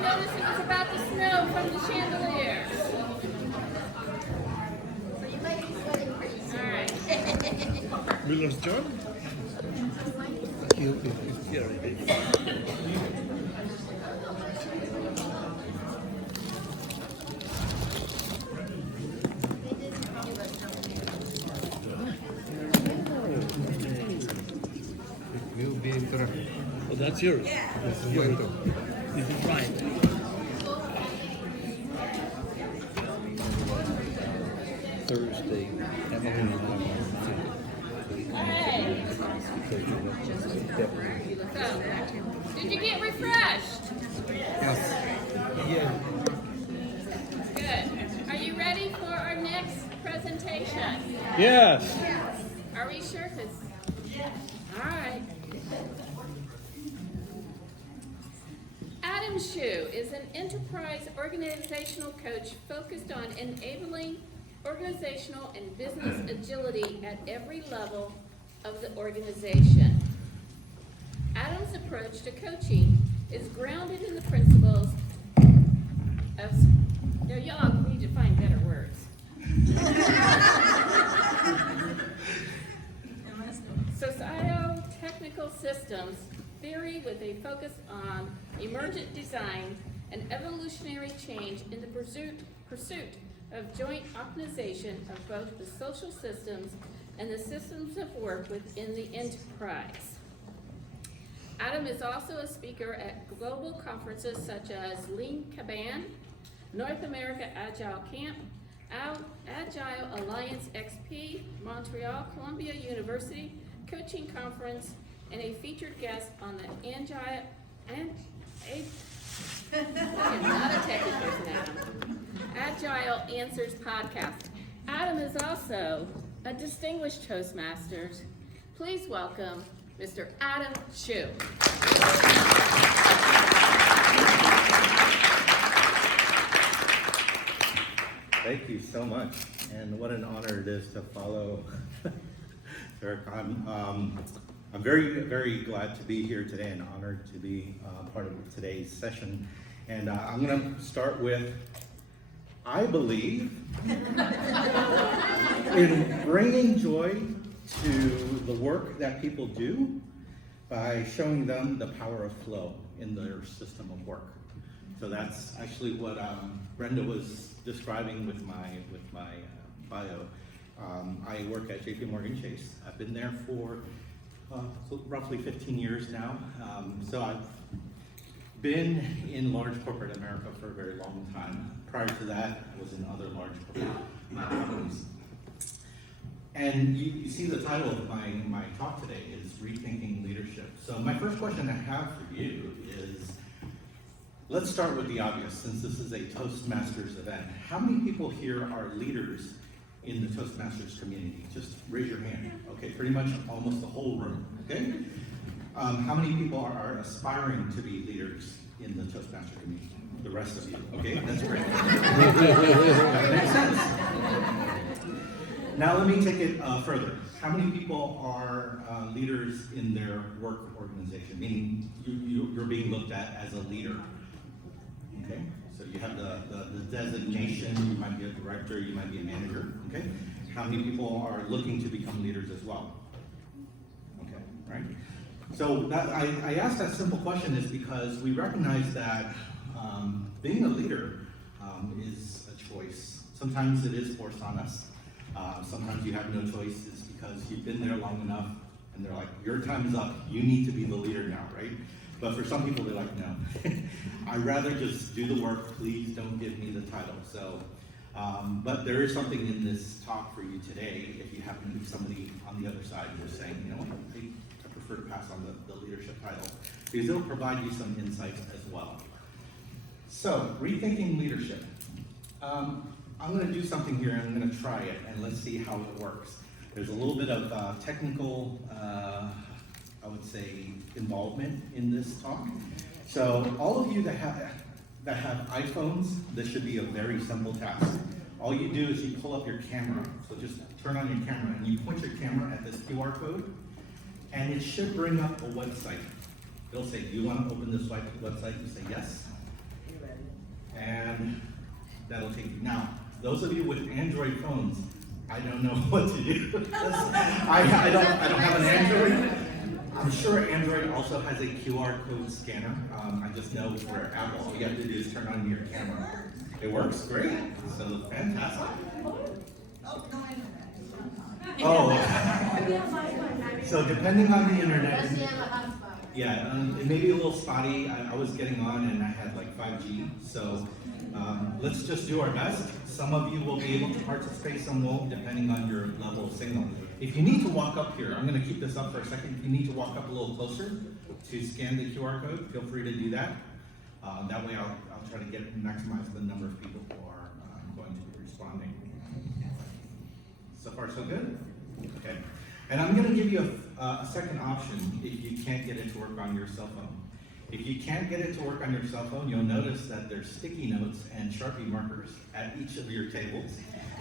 noticed it was about to snow from the chandeliers? All right. Miller's John? Oh, that's yours. This is yours. This is mine. Thursday. Hey. So, did you get refreshed? Yes. Good. Are you ready for our next presentation? Yes. Are we sure? All right. Adam Shu is an enterprise organizational coach focused on enabling organizational and business agility at every level of the organization. Adam's approach to coaching is grounded in the principles of, y'all need to find better words. Socio-technical systems theory with a focus on emergent design and evolutionary change in the pursuit of joint optimization of both the social systems and the systems of work within the enterprise. Adam is also a speaker at global conferences such as Lean Caban, North America Agile Camp, Agile Alliance XP, Montreal Columbia University Coaching Conference, and a featured guest on the Agile, and not a techie person, Adam. Agile Answers podcast. Adam is also a distinguished Toastmasters. Please welcome Mr. Adam Shu. Thank you so much, and what an honor it is to follow Eric. I'm very, very glad to be here today and honored to be part of today's session. And I'm going to start with, I believe in bringing joy to the work that people do by showing them the power of flow in their system of work. So that's actually what Brenda was describing with my bio. I work at JPMorgan Chase. I've been there for roughly 15 years now. So I've been in large corporate America for a very long time. Prior to that, I was in other large corporate companies. And you see the title of my talk today is Rethinking Leadership. So my first question I have for you is, let's start with the obvious, since this is a Toastmasters event. How many people here are leaders in the Toastmasters community? Just raise your hand. Okay, pretty much almost the whole room, okay? How many people are aspiring to be leaders in the Toastmaster community? The rest of you, okay? That's great. That makes sense. Now let me take it further. How many people are leaders in their work organization? Meaning you're being looked at as a leader. Okay, so you have the designation, you might be a director, you might be a manager, okay? How many people are looking to become leaders as well? Okay, right? So I asked that simple question is because we recognize that being a leader is a choice. Sometimes it is forced on us. Sometimes you have no choice. It's because you've been there long enough and they're like, your time is up, you need to be the leader now, right? But for some people, they're like, no. I'd rather just do the work, please don't give me the title. So, but there is something in this talk for you today, if you happen to be somebody on the other side who's saying, you know what, I prefer to pass on the leadership title, because it'll provide you some insights as well. So, rethinking leadership. I'm going to do something here, and I'm going to try it, and let's see how it works. There's a little bit of technical, I would say, involvement in this talk. So all of you that have iPhones, this should be a very simple task. All you do is you pull up your camera. So just turn on your camera and you point your camera at this QR code, and it should bring up a website. It'll say, do you want to open this website? You say yes. And that'll take you. Now, those of you with Android phones, I don't know what to do. I don't have an Android. I'm sure Android also has a QR code scanner. I just know for Apple, all you have to do is turn on your camera. It works great. So fantastic. Oh, so depending on the internet, yeah, it may be a little spotty. I was getting on and I had like 5G. So let's just do our best. Some of you will be able to participate, some won't, depending on your level of signal. If you need to walk up here, I'm going to keep this up for a second. If you need to walk up a little closer to scan the QR code, feel free to do that. That way I'll try to maximize the number of people who are going to be responding. So far, so good? Okay. And I'm going to give you a second option if you can't get it to work on your cell phone. If you can't get it to work on your cell phone, you'll notice that there's sticky notes and Sharpie markers at each of your tables.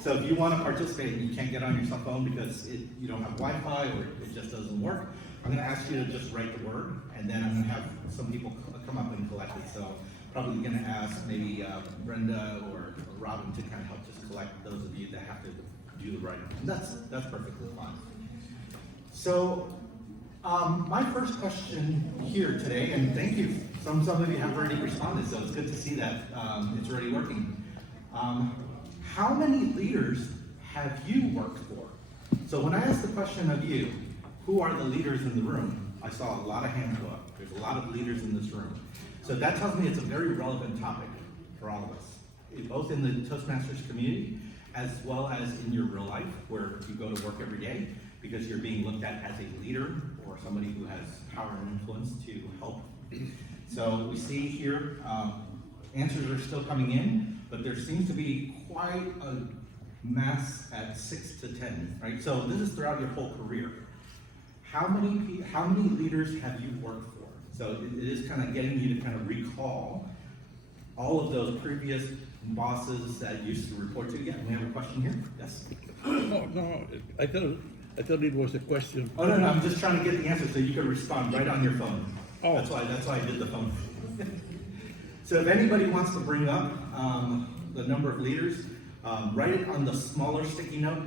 So if you want to participate and you can't get on your cell phone because you don't have Wi-Fi or it just doesn't work, I'm going to ask you to just write the word, and then I'm going to have some people come up and collect it. So probably going to ask maybe Brenda or Robin to kind of help just collect those of you that have to do the writing. And that's perfectly fine. So my first question here today, and thank you, some of you have already responded, so it's good to see that it's already working. How many leaders have you worked for? So when I asked the question of you, who are the leaders in the room? I saw a lot of hands go up. There's a lot of leaders in this room. So that tells me it's a very relevant topic for all of us, both in the Toastmasters community, as well as in your real life, where you go to work every day, because you're being looked at as a leader or somebody who has power and influence to help. So we see here, answers are still coming in, but there seems to be quite a mass at 6 to 10, right? So this is throughout your whole career. How many leaders have you worked for? So it is kind of getting you to kind of recall all of those previous bosses that you used to report to. Yeah, we have a question here. Yes. No. I thought it was a question. Oh no, I'm just trying to get the answer so you can respond right on your phone. Oh. That's why I did the phone. So if anybody wants to bring up the number of leaders, write it on the smaller sticky note.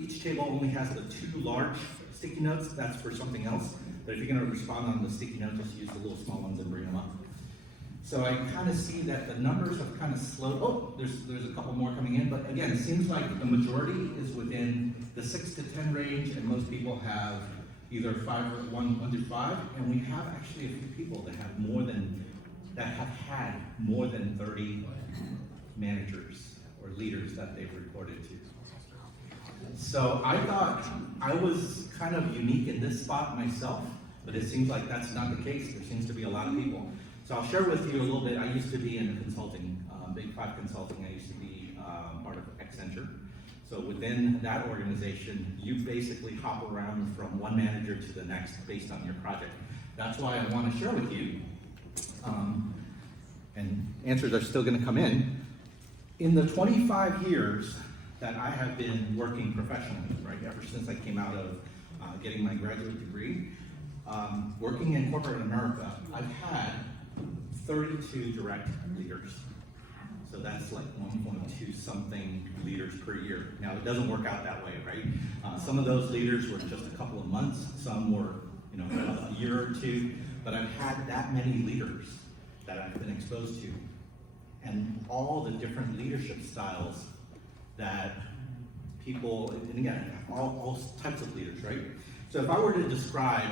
Each table only has the 2 large sticky notes. That's for something else. But if you're going to respond on the sticky note, just use the little small ones and bring them up. So I kind of see that the numbers have kind of slowed. Oh, there's a couple more coming in, but again, it seems like the majority is within the 6 to 10 range, and most people have either 1 to 5, and we have actually a few people that have had more than 30 managers or leaders that they've reported to. So I thought I was kind of unique in this spot myself, but it seems like that's not the case. There seems to be a lot of people. So I'll share with you a little bit. I used to be in consulting, Big 5 consulting. I used to be part of Accenture. So within that organization, you basically hop around from one manager to the next based on your project. That's why I want to share with you, and answers are still going to come in. In the 25 years that I have been working professionally, right, ever since I came out of getting my graduate degree, working in corporate America, I've had 32 direct leaders. So that's like 1.2 something leaders per year. Now it doesn't work out that way, right? Some of those leaders were just a couple of months, some were a year or 2, but I've had that many leaders that I've been exposed to, and all the different leadership styles that people, and again, all types of leaders, right? So if I were to describe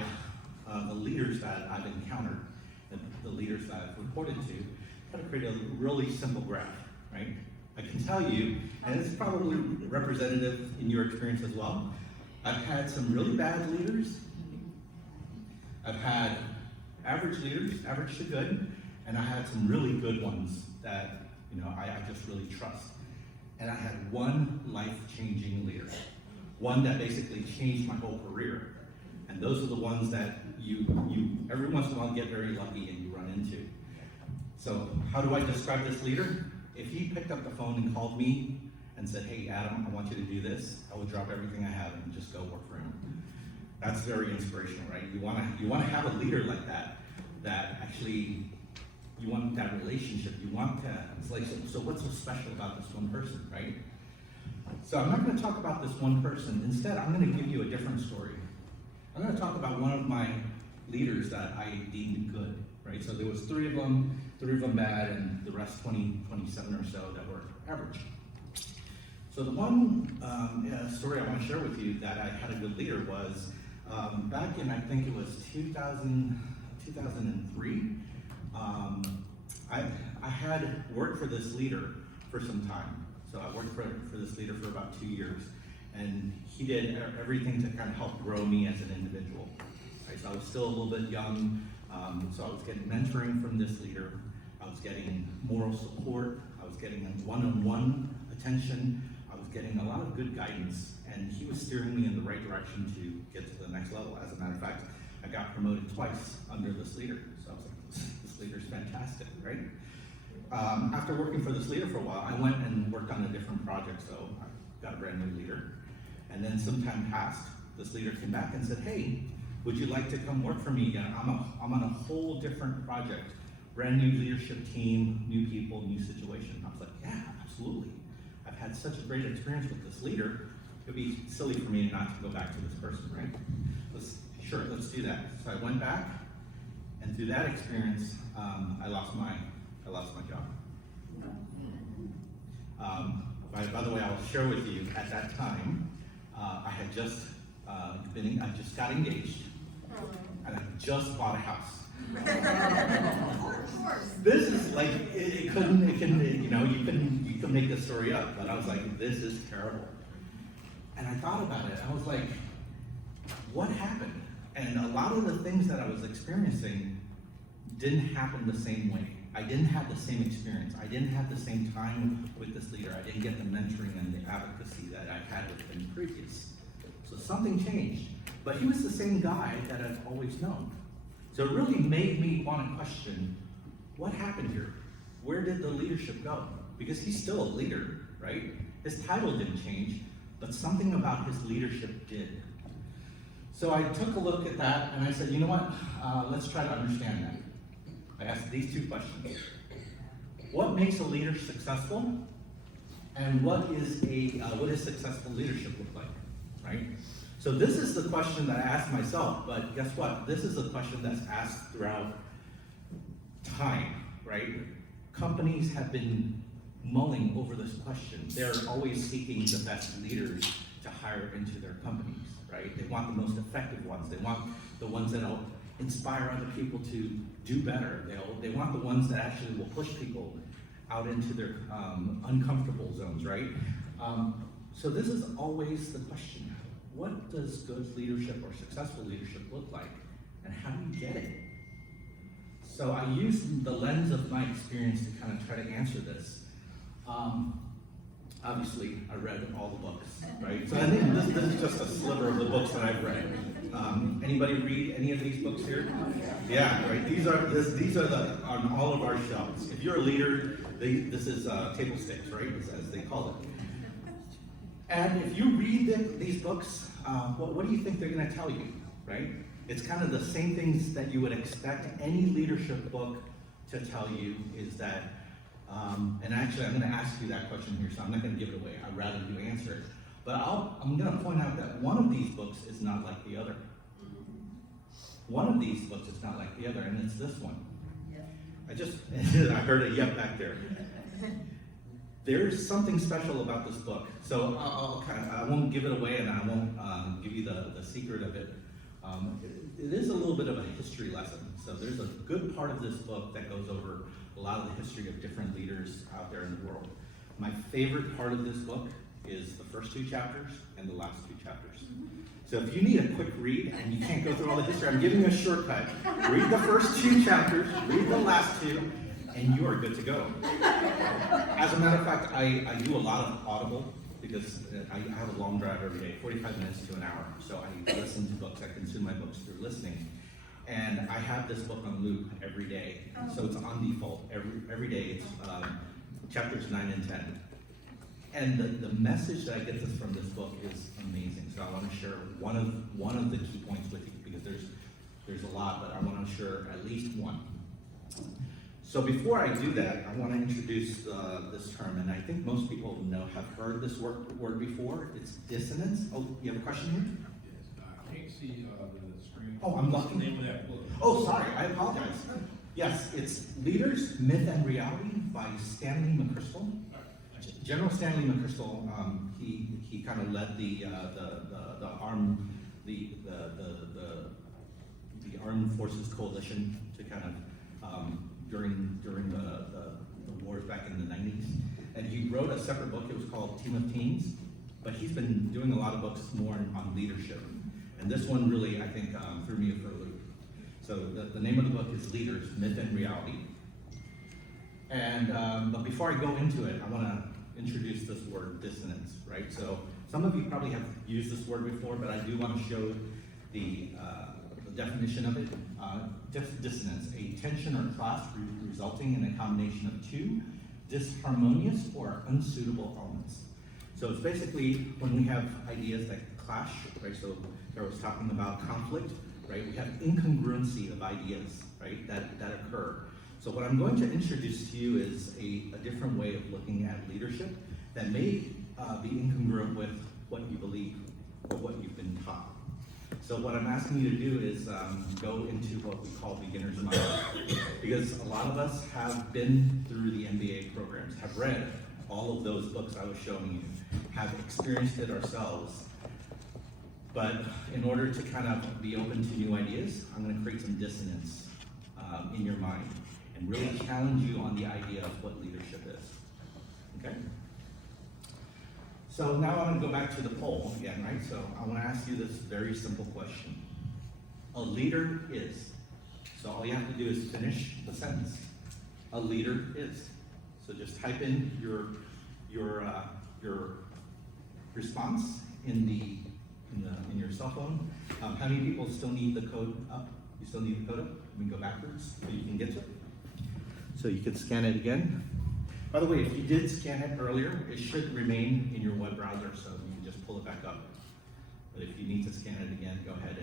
the leaders that I've encountered, the leaders that I've reported to, I'm going to create a really simple graph, right? I can tell you, and it's probably representative in your experience as well, I've had some really bad leaders, I've had average leaders, average to good, and I had some really good ones that I just really trust. And I had one life-changing leader, one that basically changed my whole career. And those are the ones that you every once in a while get very lucky and you run into. So how do I describe this leader? If he picked up the phone and called me and said, "Hey Adam, I want you to do this," I would drop everything I have and just go work for him. That's very inspirational, right? You want to have a leader like that actually You want that relationship. You want that. It's like, so what's so special about this one person, right? So I'm not going to talk about this one person. Instead, I'm going to give you a different story. I'm going to talk about one of my leaders that I deemed good, right? So there was three of them bad, and the rest 27 or so that were average. So the one story I want to share with you that I had a good leader was back in, I think it was 2003. I had worked for this leader for some time. So I worked for this leader for about 2 years, and he did everything to kind of help grow me as an individual. Right? So I was still a little bit young, so I was getting mentoring from this leader. I was getting moral support. I was getting one-on-one attention. I was getting a lot of good guidance, and he was steering me in the right direction to get to the next level. As a matter of fact, I got promoted twice under this leader. So I was like, this leader's fantastic, right? After working for this leader for a while, I went and worked on a different project, so I got a brand new leader. And then some time passed, this leader came back and said, hey, would you like to come work for me again? I'm on a whole different project, brand new leadership team, new people, new situation. I was like, yeah, absolutely. I've had such a great experience with this leader, it would be silly for me not to go back to this person, right? Sure, let's do that. So I went back, and through that experience, I lost my job. By the way, I'll share with you, at that time, I just got engaged, and I just bought a house. This is like, you can make this story up, but I was like, this is terrible. And I thought about it, I was like, what happened? And a lot of the things that I was experiencing didn't happen the same way. I didn't have the same experience. I didn't have the same time with this leader. I didn't get the mentoring and the advocacy that I had with him previous. So something changed. But he was the same guy that I've always known. So it really made me want to question, what happened here? Where did the leadership go? Because he's still a leader, right? His title didn't change, but something about his leadership did. So I took a look at that and I said, you know what? Let's try to understand that. I asked these two questions. What makes a leader successful? And what does successful leadership look like, right? So this is the question that I asked myself, but guess what? This is a question that's asked throughout time, right? Companies have been mulling over this question. They're always seeking the best leaders to hire into their companies, right? They want the most effective ones. They want the ones that'll inspire other people to do better. They want the ones that actually will push people out into their uncomfortable zones, right? So this is always the question. What does good leadership or successful leadership look like? And how do you get it? So I used the lens of my experience to kind of try to answer this. Obviously, I read all the books, right? So I think this is just a sliver of the books that I've read. Anybody read any of these books here? Yeah, right. These are on all of our shelves. If you're a leader, this is table stakes, right? As they call it. And if you read these books, what do you think they're going to tell you, right? It's kind of the same things that you would expect any leadership book to tell you is that, and actually I'm going to ask you that question here, so I'm not going to give it away. I'd rather you answer it. But I'm going to point out that one of these books is not like the other. One of these books is not like the other, and it's this one. I heard a yep back there. There's something special about this book. So I won't give it away, and I won't give you the secret of it. It is a little bit of a history lesson. So there's a good part of this book that goes over a lot of the history of different leaders out there in the world. My favorite part of this book is the first two chapters and the last two chapters. So if you need a quick read and you can't go through all the history, I'm giving you a shortcut. Read the first two chapters, read the last two, and you are good to go. As a matter of fact, I do a lot of Audible because I have a long drive every day, 45 minutes to an hour. So I listen to books, I consume my books through listening. And I have this book on loop every day. So it's on default. Every day it's chapters 9 and 10. And the message that I get from this book is amazing. So I want to share one of the key points with you because there's a lot, but I want to share at least one. So before I do that, I want to introduce this term, and I think most people have heard this word before. It's dissonance. Oh, you have a question here? Yes, I can't see the screen. Oh, I'm What's the looking. name of that book? Oh, sorry, I apologize. Yes, it's Leaders, Myth, and Reality by Stanley McChrystal. General Stanley McChrystal, he kind of led the Armed Forces Coalition to kind of during the wars back in the 90s, and he wrote a separate book. It was called Team of Teams, but he's been doing a lot of books more on leadership, and this one really I think threw me for a loop. So the name of the book is Leaders, Myth, and Reality. And but before I go into it, I want to introduce this word dissonance, right? So some of you probably have used this word before, but I do want to show the definition of it. Dissonance, a tension or clash resulting in a combination of two disharmonious or unsuitable elements. So it's basically when we have ideas that clash, right? So I was talking about conflict, right? We have incongruency of ideas, right, that occur. So what I'm going to introduce to you is a different way of looking at leadership that may be incongruent with what you believe or what you've been taught. So what I'm asking you to do is go into what we call beginner's mind, because a lot of us have been through the MBA programs, have read all of those books I was showing you, have experienced it ourselves. But in order to kind of be open to new ideas, I'm going to create some dissonance in your mind and really challenge you on the idea of what leadership is. Okay? So now I want to go back to the poll again, right? So I want to ask you this very simple question. A leader is. So all you have to do is finish the sentence. A leader is. So just type in your response in your cell phone. How many people still need the code up? You still need the code up? We can go backwards so you can get to it. So you can scan it again. By the way, if you did scan it earlier, it should remain in your web browser, so you can just pull it back up. But if you need to scan it again, go ahead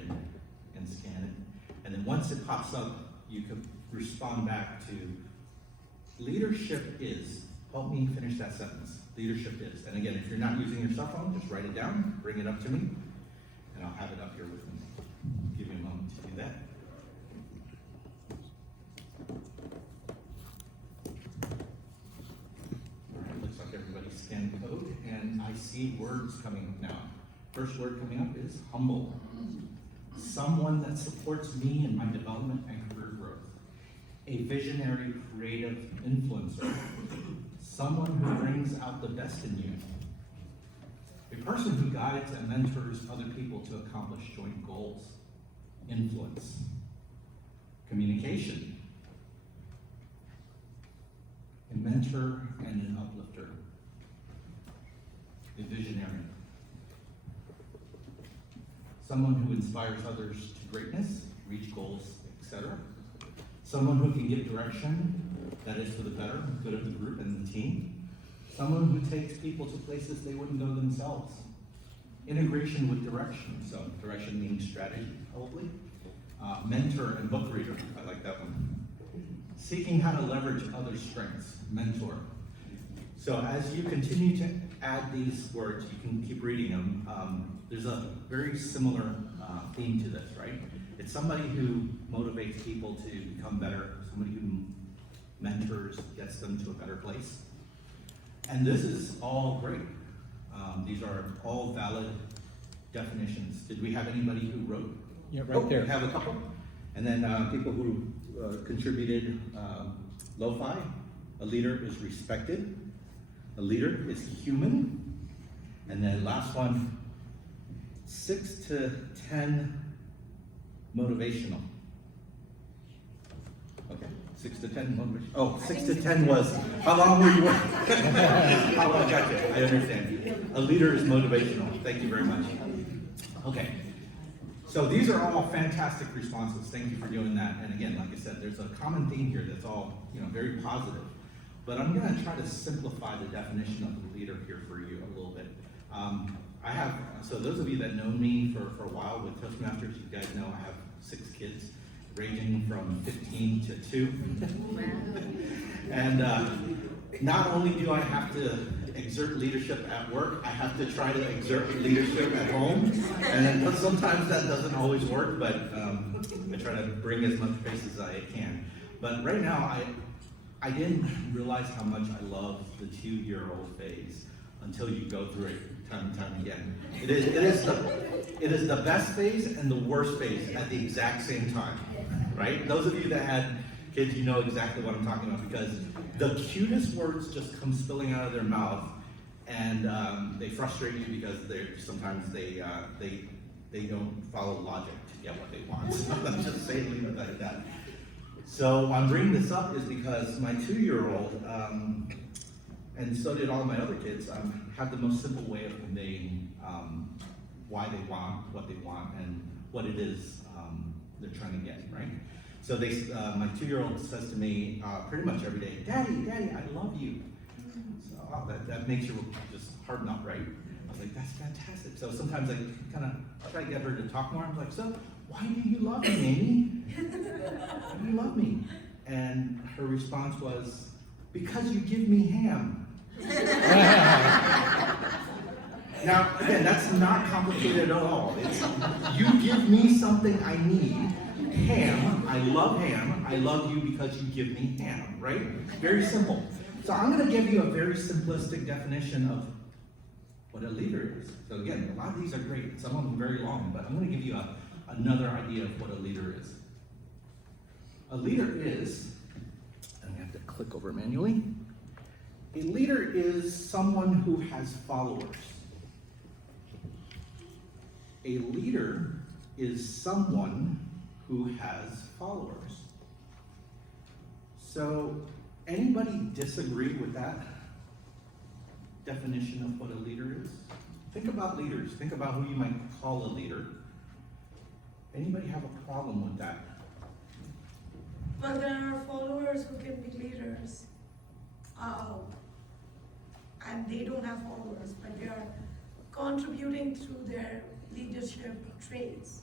and scan it. And then once it pops up, you can respond back to leadership is. Help me finish that sentence. Leadership is. And again, if you're not using your cell phone, just write it down, bring it up to me, and I'll have it up here with me. Give me a moment to do that. Looks like everybody scanned code, and I see words coming up now. First word coming up is humble. Someone that supports me in my development and career growth. A visionary, creative influencer. Someone who brings out the best in you. A person who guides and mentors other people to accomplish joint goals. Influence. Communication. A mentor and an uplifter. A visionary. Someone who inspires others to greatness, reach goals, etc. Someone who can give direction that is for the better good of the group and the team. Someone who takes people to places they wouldn't go themselves. Integration with direction. So direction means strategy, probably. Mentor and book reader. I like that one. Seeking how to leverage others' strengths. Mentor. So as you continue to add these words, you can keep reading them. There's a very similar theme to this, right? It's somebody who motivates people to become better, somebody who mentors, gets them to a better place. And this is all great. These are all valid definitions. Did we have anybody who wrote? Yeah, right there. We have a couple. And then people who contributed lo-fi. A leader is respected. A leader is human. And then last one, 6 to 10 motivational. Okay, 6 to 10 motivational. Oh, 6 to 10 was, how long were you working? How long, gotcha, I understand. A leader is motivational. Thank you very much. Okay, so these are all fantastic responses. Thank you for doing that. And again, like I said, there's a common theme here that's all, very positive. But I'm gonna try to simplify the definition of the leader here for you a little bit. So those of you that know me for a while with Toastmasters, you guys know I have 6 kids, ranging from 15 to 2. And not only do I have to exert leadership at work, I have to try to exert leadership at home. And sometimes that doesn't always work, but I try to bring as much pace as I can. But right now, I didn't realize how much I love the 2-year-old phase until you go through it time and time again. It is the best phase and the worst phase at the exact same time, right? Those of you that had kids, you know exactly what I'm talking about, because the cutest words just come spilling out of their mouth, and they frustrate you because sometimes they don't follow logic to get what they want. Let's just say leave it like that. So I'm bringing this up is because my 2-year-old, and so did all my other kids, have the most simple way of conveying why they want what they want and what it is they're trying to get, right? So my 2-year-old says to me pretty much every day, Daddy, I love you. So that makes you just harden up, right? I was like, that's fantastic. So sometimes I kind of try to get her to talk more. I'm like, so why do you love me, Amy? Why do you love me? And her response was, because you give me ham. Now, again, that's not complicated at all. It's, you give me something I need. Ham, I love ham. I love you because you give me ham, right? Very simple. So I'm going to give you a very simplistic definition of what a leader is. So again, a lot of these are great. Some of them are very long, but I'm going to give you another idea of what a leader is. A leader is, and I have to click over manually. A leader is someone who has followers. A leader is someone who has followers. So, anybody disagree with that definition of what a leader is? Think about leaders. Think about who you might call a leader. Anybody have a problem with that? But there are followers who can be leaders. And they don't have followers, but they are contributing through their leadership traits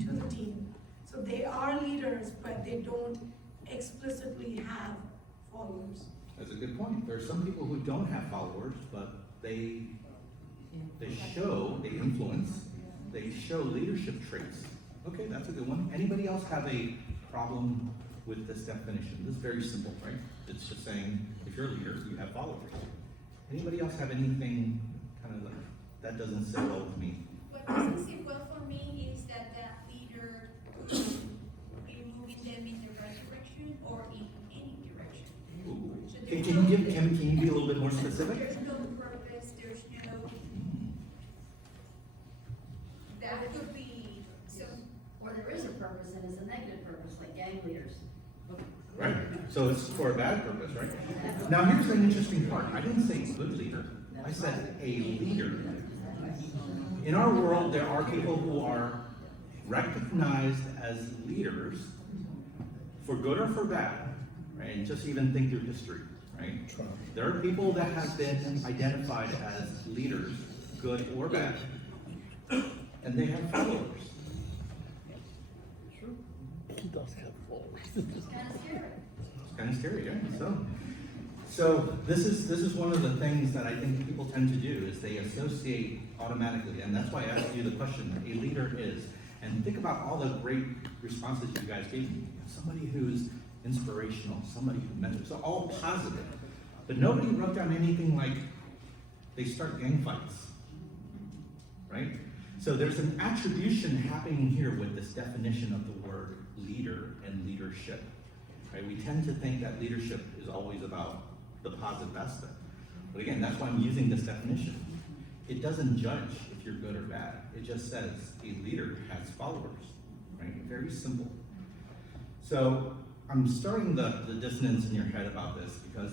to the team. So they are leaders, but they don't explicitly have followers. That's a good point. There are some people who don't have followers, but they influence, they show leadership traits. Okay, that's a good one. Anybody else have a problem with this definition? This is very simple, right? It's just saying, if you're a leader, you have followers. Anybody else have anything kind of like, that doesn't sit well with me? What doesn't sit well for me is that leader be moving them in the right direction or in any direction. Ooh. So Can there's you be a little bit more specific? There's no purpose, there's no, that could be some, Or there is a purpose and it's a negative purpose, like gang leaders. Right. So it's for a bad purpose, right? Now here's an interesting part. I didn't say good leader. I said a leader. In our world, there are people who are recognized as leaders for good or for bad, right? And just even think through history, right? There are people that have been identified as leaders, good or bad, and they have followers. He does have followers. It's kind of scary. It's kind of scary, yeah. So this is one of the things that I think people tend to do is they associate automatically, and that's why I asked you the question, a leader is. And think about all the great responses you guys gave me. Somebody who's inspirational, somebody who mentors, so all positive. But nobody wrote down anything like they start gang fights, right? So there's an attribution happening here with this definition of the word leader and leadership, right? We tend to think that leadership is always about the positive aspect. But again, that's why I'm using this definition. It doesn't judge if you're good or bad. It just says a leader has followers, right? Very simple. So I'm starting the dissonance in your head about this because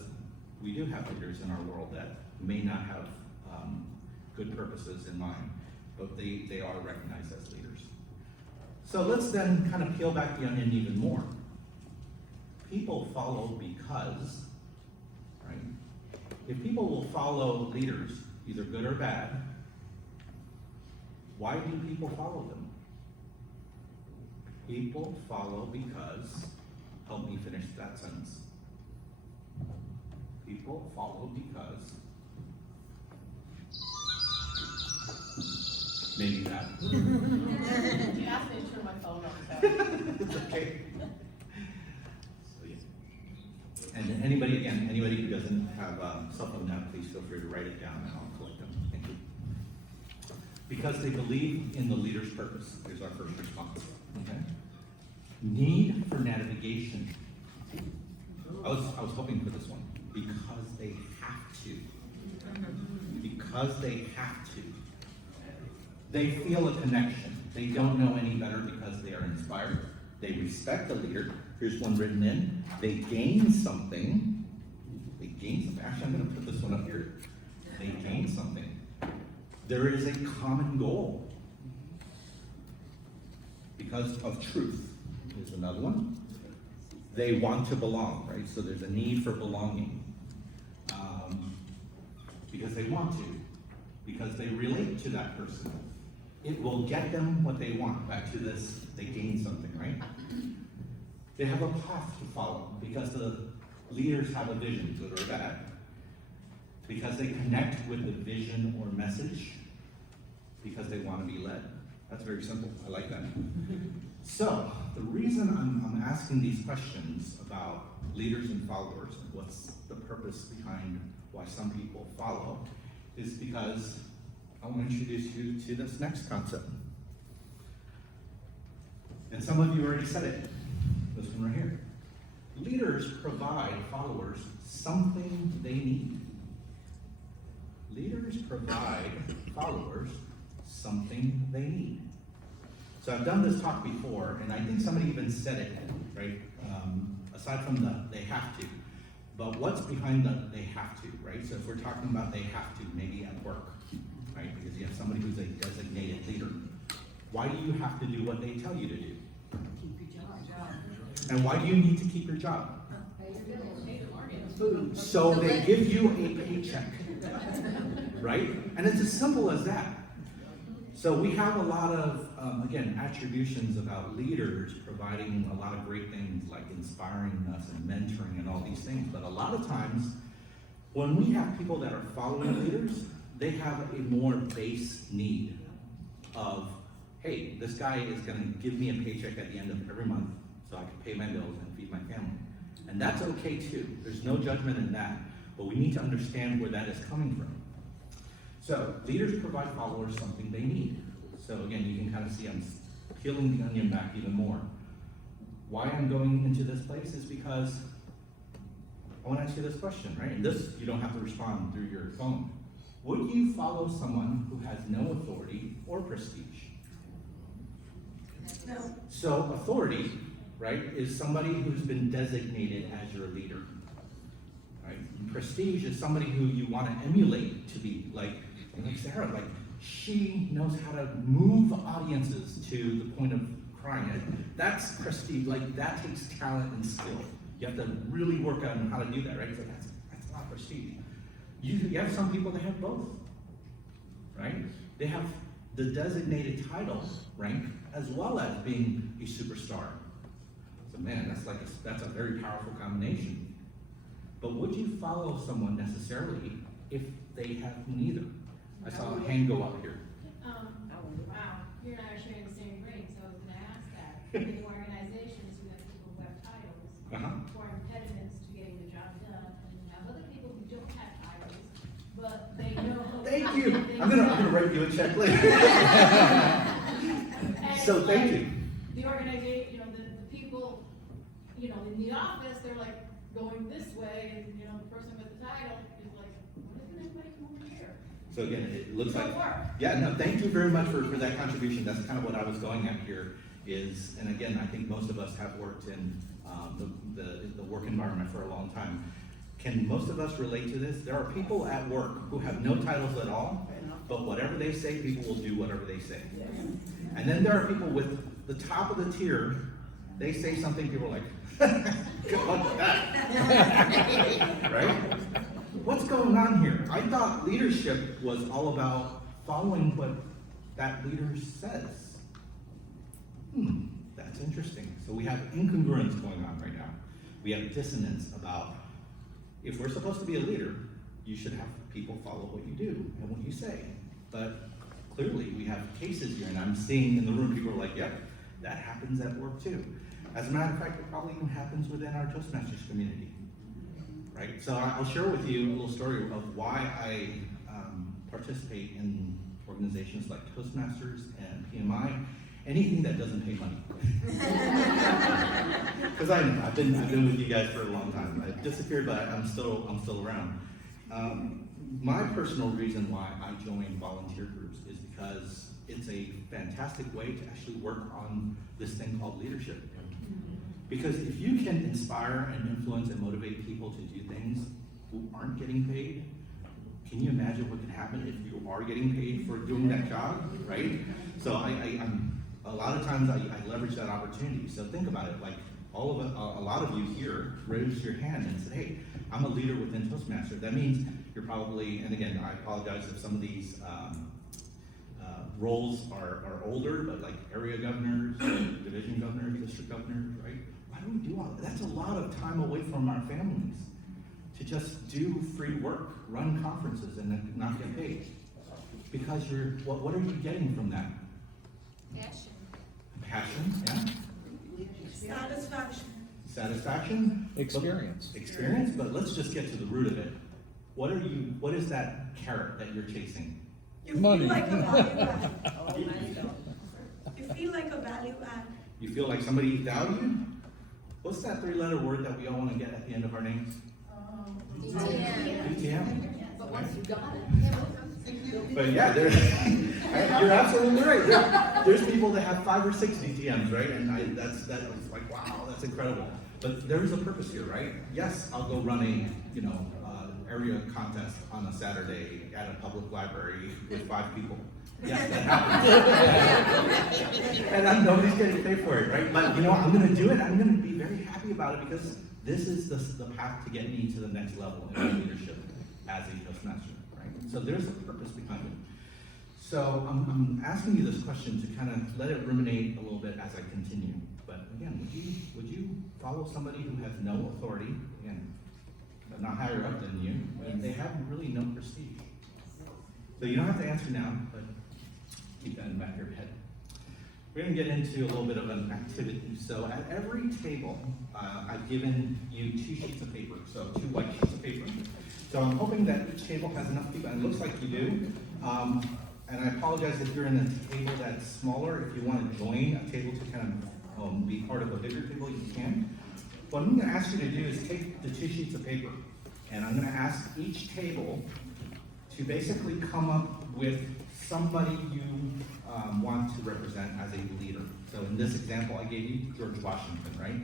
we do have leaders in our world that may not have good purposes in mind, but they are recognized as leaders. So let's then kind of peel back the onion even more. People follow because, right? If people will follow leaders, either good or bad, why do people follow them? People follow because, help me finish that sentence. people follow because maybe that. You asked me to turn my phone off, so. It's okay. So, yeah. And anybody who doesn't have cell phone now, please feel free to write it down and I'll collect them. Thank you. Because they believe in the leader's purpose. Here's our first response. Okay. Need for navigation. I was hoping for this one. Because they have to. Because they have to. They feel a connection. They don't know any better because they are inspired. They respect the leader. Here's one written in. They gain something. They gain something. Actually, I'm going to put this one up here. They gain something. There is a common goal. Because of truth. Here's another one. They want to belong, right? So there's a need for belonging. Because they want to. Because they relate to that person. It will get them what they want. Back to this, they gain something, right? They have a path to follow because the leaders have a vision, good or bad. Because they connect with the vision or message. Because they want to be led. That's very simple. I like that. So, the reason I'm asking these questions about leaders and followers and what's the purpose behind why some people follow is because I want to introduce you to this next concept. And some of you already said it. This one right here. Leaders provide followers something they need. Leaders provide followers something they need. So I've done this talk before, and I think somebody even said it, right? Aside from the they have to. But what's behind the they have to, right? So if we're talking about they have to, maybe at work, right? Because you have somebody who's a designated leader. Why do you have to do what they tell you to do? Keep your job. And why do you need to keep your job? Pay your bills. So they give you a paycheck, right? And it's as simple as that. So we have a lot of, again, attributions about leaders providing a lot of great things like inspiring us and mentoring and all these things. But a lot of times, when we have people that are following leaders, they have a more base need of, hey, this guy is going to give me a paycheck at the end of every month so I can pay my bills and feed my family. And that's okay too. There's no judgment in that. But we need to understand where that is coming from. So, leaders provide followers something they need. So again, you can kind of see I'm peeling the onion back even more. Why I'm going into this place is because I want to ask you this question, right? And this, you don't have to respond through your phone. Would you follow someone who has no authority or prestige? No. So authority, right, is somebody who's been designated as your leader. Right? And prestige is somebody who you want to emulate to be like Sarah, like she knows how to move audiences to the point of crying. That's prestige, like that takes talent and skill. You have to really work on how to do that, right? So that's not prestige. You have some people that have both, right? They have the designated title, rank, as well as being a superstar. So man, that's a very powerful combination. But would you follow someone necessarily if they have neither? I saw a hand go up here. Wow, you're not sharing the same brain, so I was gonna ask that. In organizations, you have people who have titles, who are impediments to getting the job done, and you have other people who don't have titles, but they know. Thank you. I'm gonna write you a check later. So thank you. The organization, the people, in the office, they're like going this way, and, the person with the title is like, why doesn't anybody come over here? So again, it looks like, Good work. yeah, no, thank you very much for that contribution. That's kind of what I was going at here is, and again, I think most of us have worked in the work environment for a long time. Can most of us relate to this? There are people at work who have no titles at all, but whatever they say, people will do whatever they say. And then there are people with the top of the tier, they say something, people are like, good luck with that. Right? What's going on here? I thought leadership was all about following what that leader says. That's interesting. So we have incongruence going on right now. We have dissonance about if we're supposed to be a leader, you should have people follow what you do and what you say. But clearly, we have cases here, and I'm seeing in the room, people are like, yep, that happens at work too. As a matter of fact, it probably even happens within our Toastmasters community, right? So I'll share with you a little story of why I participate in organizations like Toastmasters and PMI, anything that doesn't pay money. Because I've been with you guys for a long time. I've disappeared, but I'm still around. My personal reason why I joined volunteer groups is because it's a fantastic way to actually work on this thing called leadership. Because if you can inspire and influence and motivate people to do things who aren't getting paid, can you imagine what could happen if you are getting paid for doing that job, right? So I'm a lot of times I leverage that opportunity. So think about it, like a lot of you here raised your hand and said, hey, I'm a leader within Toastmasters. That means you're probably, and again, I apologize if some of these roles are older, but like area governors, division governors, district governors, right? Why do we do all that? That's a lot of time away from our families to just do free work, run conferences, and then not get paid. Because what are you getting from that? Passion, yeah. Satisfaction. Experience. Experience, but let's just get to the root of it. What is that carrot that you're chasing? You feel Money. like a value add. You feel like a value add. You feel like somebody valued? What's that 3-letter word that we all want to get at the end of our names? DTM. But once you got it. But yeah, you're absolutely right. There's people that have 5 or 6 DTMs, right? And that's like, wow, that's incredible. But there is a purpose here, right? Yes, I'll go run a area contest on a Saturday at a public library with 5 people. Yes, that happens. And nobody's getting paid for it, right? But I'm going to do it. I'm going to be very happy about it because this is the path to get me to the next level in my leadership as a Toastmaster, right? So there's a purpose behind it. So I'm asking you this question to kind of let it ruminate a little bit as I continue. But again, would you follow somebody who has no authority, again, but not higher up than you, and they have really no prestige? So you don't have to answer now, but keep that in the back of your head. We're going to get into a little bit of an activity. So at every table, I've given you 2 sheets of paper, so 2 white sheets of paper. So I'm hoping that each table has enough people, and it looks like you do. And I apologize if you're in a table that's smaller. If you want to join a table to kind of be part of a bigger table, you can. What I'm going to ask you to do is take the 2 sheets of paper, and I'm going to ask each table to basically come up with somebody you want to represent as a leader. So in this example, I gave you George Washington, right?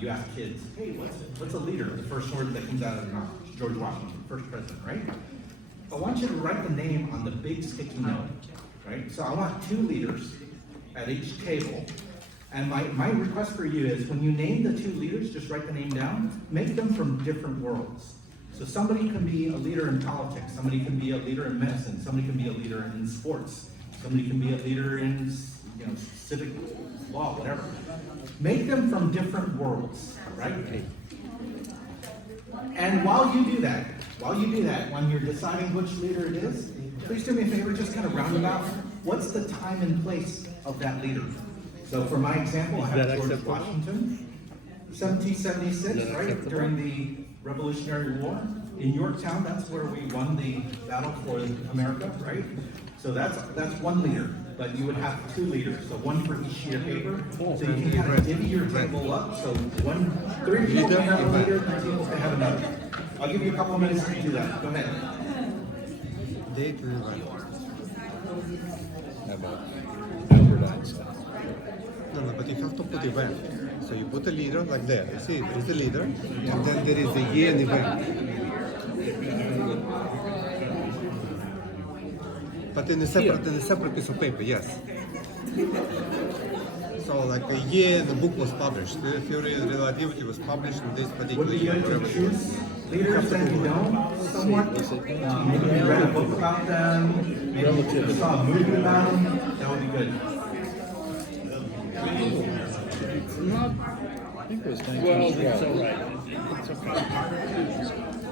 You ask kids, hey, what's a leader? The first word that comes out of their mouth, George Washington, first president, right? I want you to write the name on the big sticky note, right? So I want 2 leaders at each table. And my request for you is when you name the 2 leaders, just write the name down, make them from different worlds. So somebody can be a leader in politics, somebody can be a leader in medicine, somebody can be a leader in sports, somebody can be a leader in civic law, whatever. Make them from different worlds, right? And while you do that, when you're deciding which leader it is, please do me a favor, just kind of roundabout. What's the time and place of that leader? So for my example, I have George Washington, 1776, right, during the Revolutionary War. In Yorktown, that's where we won the battle for America, right? So that's one leader, but you would have 2 leaders, so 1 for each sheet of paper. So you can kind of divvy your table up, so 3 people can have a leader, 3 people can have another. I'll give you a couple of minutes to do that. Go ahead. Albert Einstein. No, but you have to put event. So you put a leader like that. You see, there is a leader, and then there is a year and event. But in a separate piece of paper, yes. So like a year the book was published. The theory of relativity was published in this particular Would you year. like to choose leaders that you know somewhat? Maybe you read a book about them, maybe you saw a movie about them. That would be good. I think it was 1912. Well, it's all right. It's okay.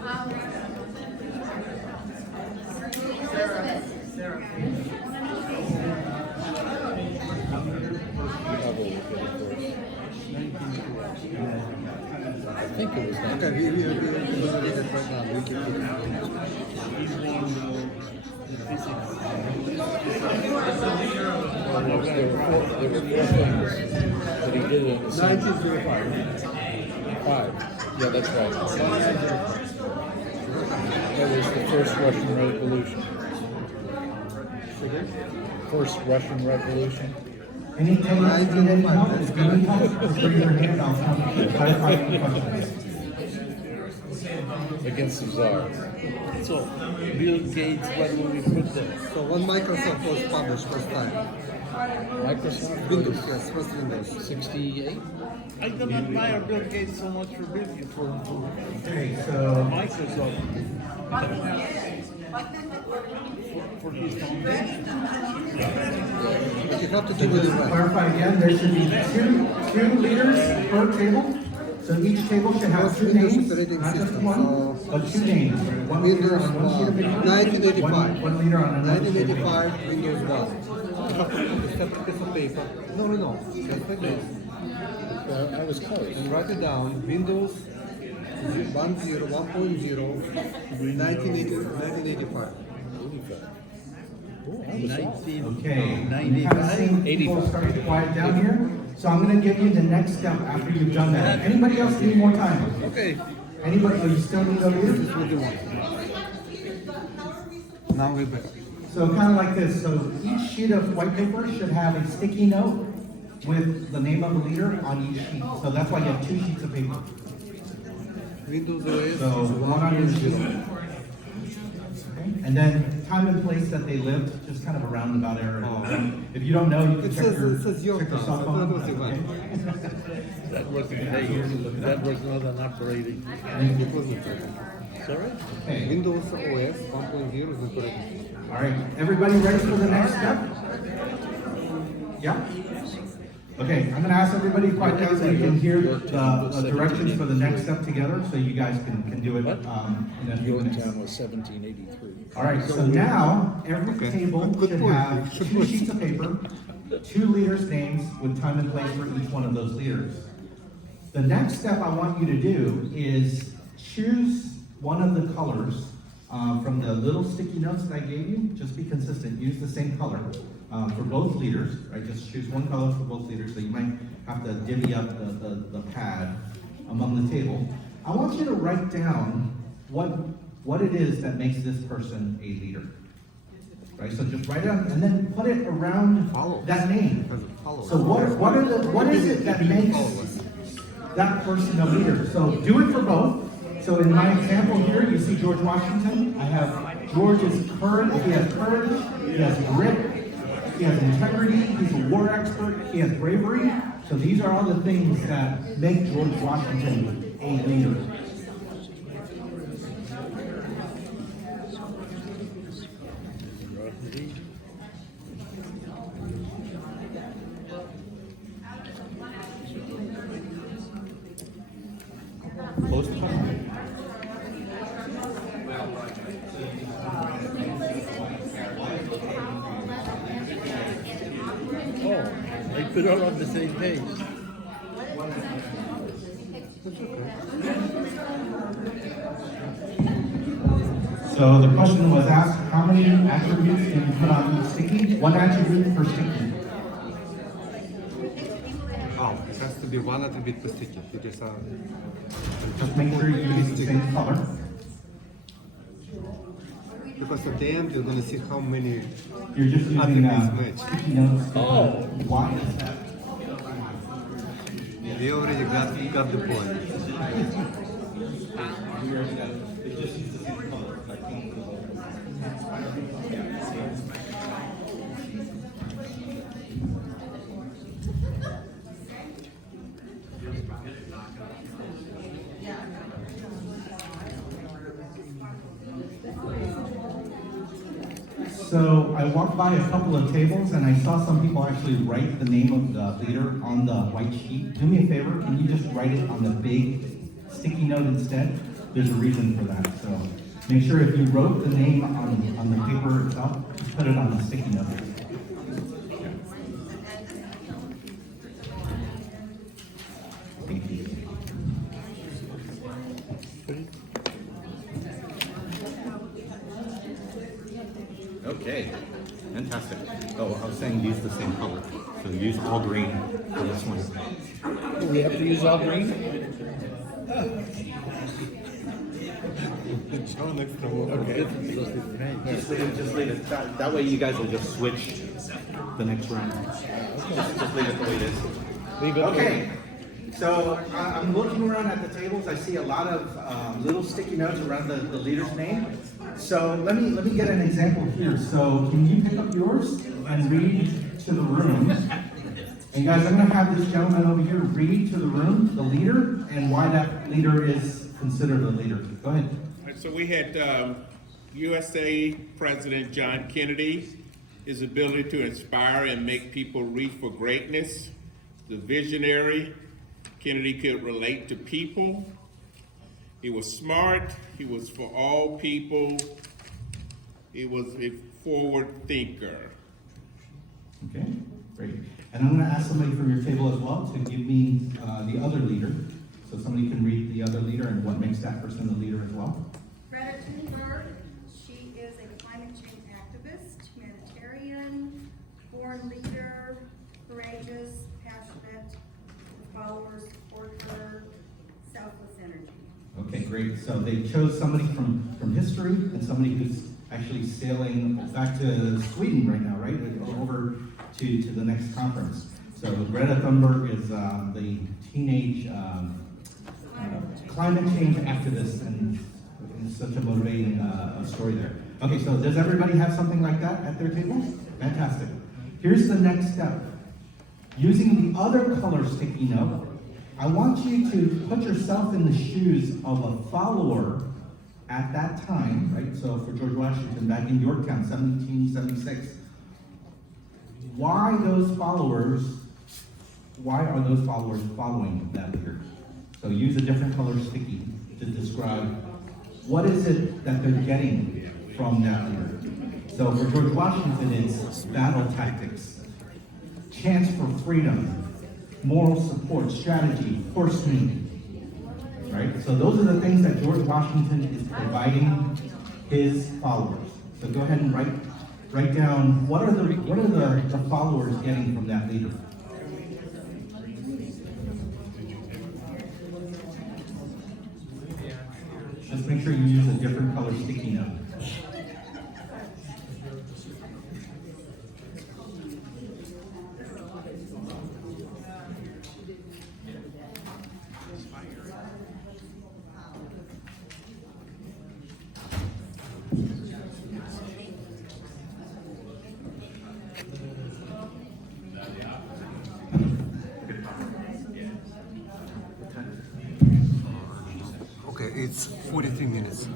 I think it was that. Okay, we read it right now. We keep it. He's won there were 4 things, but he did it at the same 1905. 5. Yeah, that's right. That was the first Russian Revolution. First Russian Revolution. Any takers need any help? If you need help, just raise your hand, I'll come clarify any questions. Against the Tsar. So, Bill Gates, what will we put there? So when Microsoft was published first time, Microsoft? Windows, yes, first Windows. 68? I do not admire Bill Gates so much for Okay, so Microsoft. For his foundation. But you have to So do with just it to right. clarify again, there should be two leaders per table. So each table should have two Windows names, operating not just system, one, so- but two names. One leader on one sheet of paper. 1985. One leader on another sheet of paper. 1985, Windows 1. Except a piece of paper. No. Just like this. I was close. And write it down. Windows 1.0, 1985. 19. Okay, you kind of seen people 85. start to quiet down here. So I'm gonna give you the next step after you've done that. Anybody else need more time? Okay. Anybody, oh, you still need a leader? This is what you want. Now we're back. So kind of like this, so each sheet of white paper should have a sticky note with the name of the leader on each sheet. So that's why you have 2 sheets of paper. Windows OS So is one on each sheet. 1.0. Okay, and then time and place that they lived, just kind of a roundabout error. Oh. If you don't know, you can It check says- your, it says your check your time, cell so phone. that was the That's one. okay. That wasn't paid. That was not an operating. It wasn't. Sorry? Okay, Windows OS 1.0 is the correct. all right, everybody ready for the next step? Yeah? Okay, I'm gonna ask everybody to quiet down so you can hear the directions for the next step together, so you guys can do it, in a few minutes. Yorktown was 1783. All right, so now, every Okay. table Good should point. have 2 sheets of paper, 2 leaders' names with time and place for each one of those leaders. The next step I want you to do is choose one of the colors from the little sticky notes that I gave you. Just be consistent, use the same color for both leaders, right? Just choose one color for both leaders, so you might have to divvy up the pad among the table. I want you to write down what it is that makes this person a leader. Right, so just write it down and then put it around Follows. that name. Because it follows. So what is it that makes that person a leader? So do it for both. So in my example here, you see George Washington. I have George's courage. He has courage. He has grit. He has integrity. He's a war expert. He has bravery. So these are all the things that make George Washington a leader. Close the button. Oh, they put all on the same page. So the question was asked, how many attributes can you put on each sticky? 1 attribute per sticky. Oh, it has to be one attribute per sticky. It is Just make sure you use the same color. because at the end you're gonna see how many You're just using attributes match. sticky notes. Oh. Why? They already got the point. So I walked by a couple of tables and I saw some people actually write the name of the leader on the white sheet. Do me a favor, can you just write it on the big sticky note instead? There's a reason for that, so make sure if you wrote the name on the paper itself, just put it on the sticky note. Thank you. Okay, fantastic. Oh, I was saying use the same color. So use all green for this one. We have to use all green? John next to him. Okay. Just leave it. That way you guys will just switch the next round. Just leave it the way it is. Leave it. Okay. So I'm looking around at the tables. I see a lot of little sticky notes around the leader's name. So let me get an example here. So can you pick up yours and read to the room? And guys, I'm going to have this gentleman over here read to the room the leader and why that leader is considered a leader. Go ahead. So we had USA President John Kennedy, his ability to inspire and make people reach for greatness, the visionary. Kennedy could relate to people. He was smart. He was for all people. He was a forward thinker. Okay, great. And I'm going to ask somebody from your table as well to give me the other leader. So somebody can read the other leader and what makes that person the leader as well. Greta Thunberg, she is a climate change activist, humanitarian, born leader, courageous, passionate, followers support her, selfless energy. Okay, great. So they chose somebody from history and somebody who's actually sailing back to Sweden right now, right? Over to the next conference. So Greta Thunberg is the teenage climate change activist, and it's such a motivating story there. Okay, so does everybody have something like that at their table? Fantastic. Here's the next step. Using the other color sticky note, I want you to put yourself in the shoes of a follower at that time, right? So for George Washington back in Yorktown, 1776, why are those followers following that leader? So use a different color sticky to describe what is it that they're getting from that leader. So for George Washington, it's battle tactics, chance for freedom, moral support, strategy, horsemen, right? So those are the things that George Washington is providing his followers. So go ahead and write down what are the followers getting from that leader. Just make sure you use a different color sticky note. Okay, it's 43 minutes.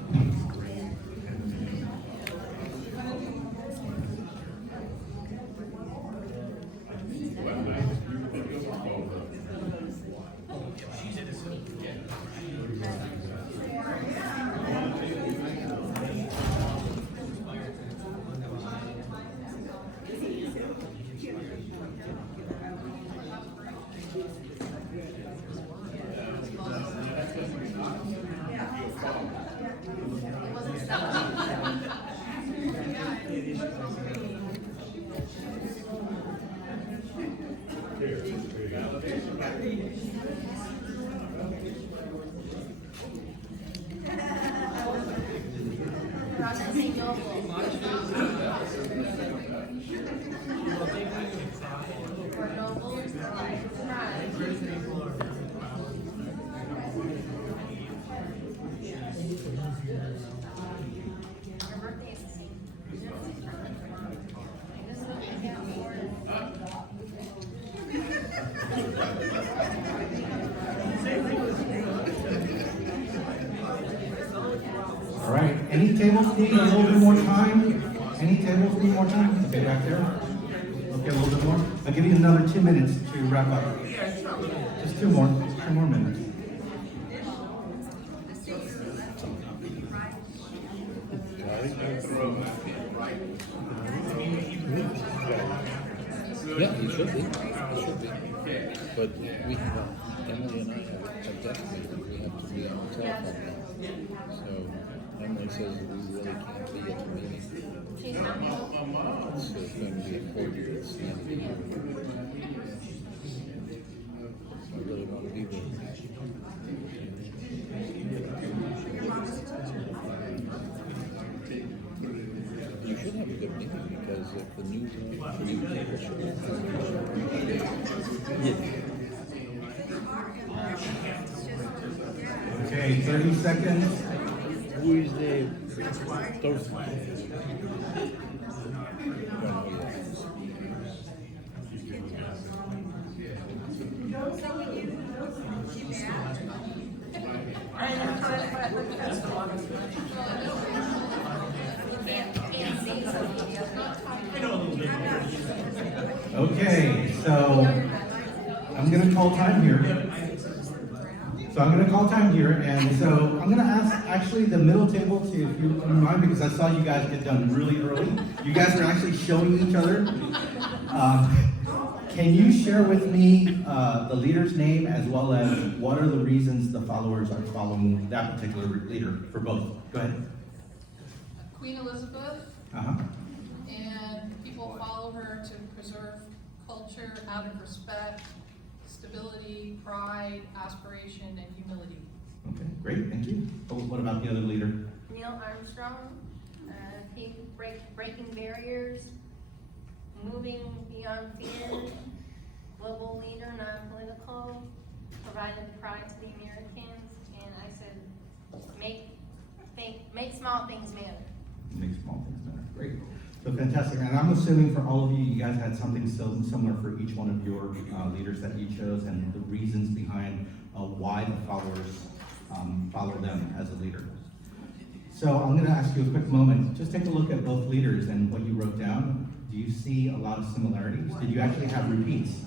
All right, any tables need a little bit more time? Any tables need more time? Okay, back there. Okay, a little bit more. I'll give you another 2 minutes to wrap up. Just two more minutes. Yeah, it should be. But we have, Emily and I have definitely, we have to be on the telephone now. So Emily says that we really can't be at the meeting. She's not home. So it's going to be a quote that's the end of the year. I really want to be there. You should have a good meeting because if the new people should Okay, 30 seconds. Who is the Toastmasters? Okay, so I'm gonna call time here. And so I'm gonna ask actually the middle table to, if you don't mind, because I saw you guys get done really early. You guys are actually showing each other. Can you share with me the leader's name as well as what are the reasons the followers are following that particular leader for both? Go ahead. Queen Elizabeth, Uh-huh. and people follow her to preserve culture out of respect, stability, pride, aspiration, and humility. Okay, great, thank you. Oh, what about the other leader? Neil Armstrong, breaking barriers, moving beyond fear, global leader, non-political, providing pride to the Americans, and I said, make small things matter. Make small things matter. Great. So fantastic. And I'm assuming for all of you, you guys had something similar for each one of your leaders that you chose and the reasons behind why the followers follow them as a leader. So I'm going to ask you a quick moment. Just take a look at both leaders and what you wrote down. Do you see a lot of similarities? Did you actually have repeats?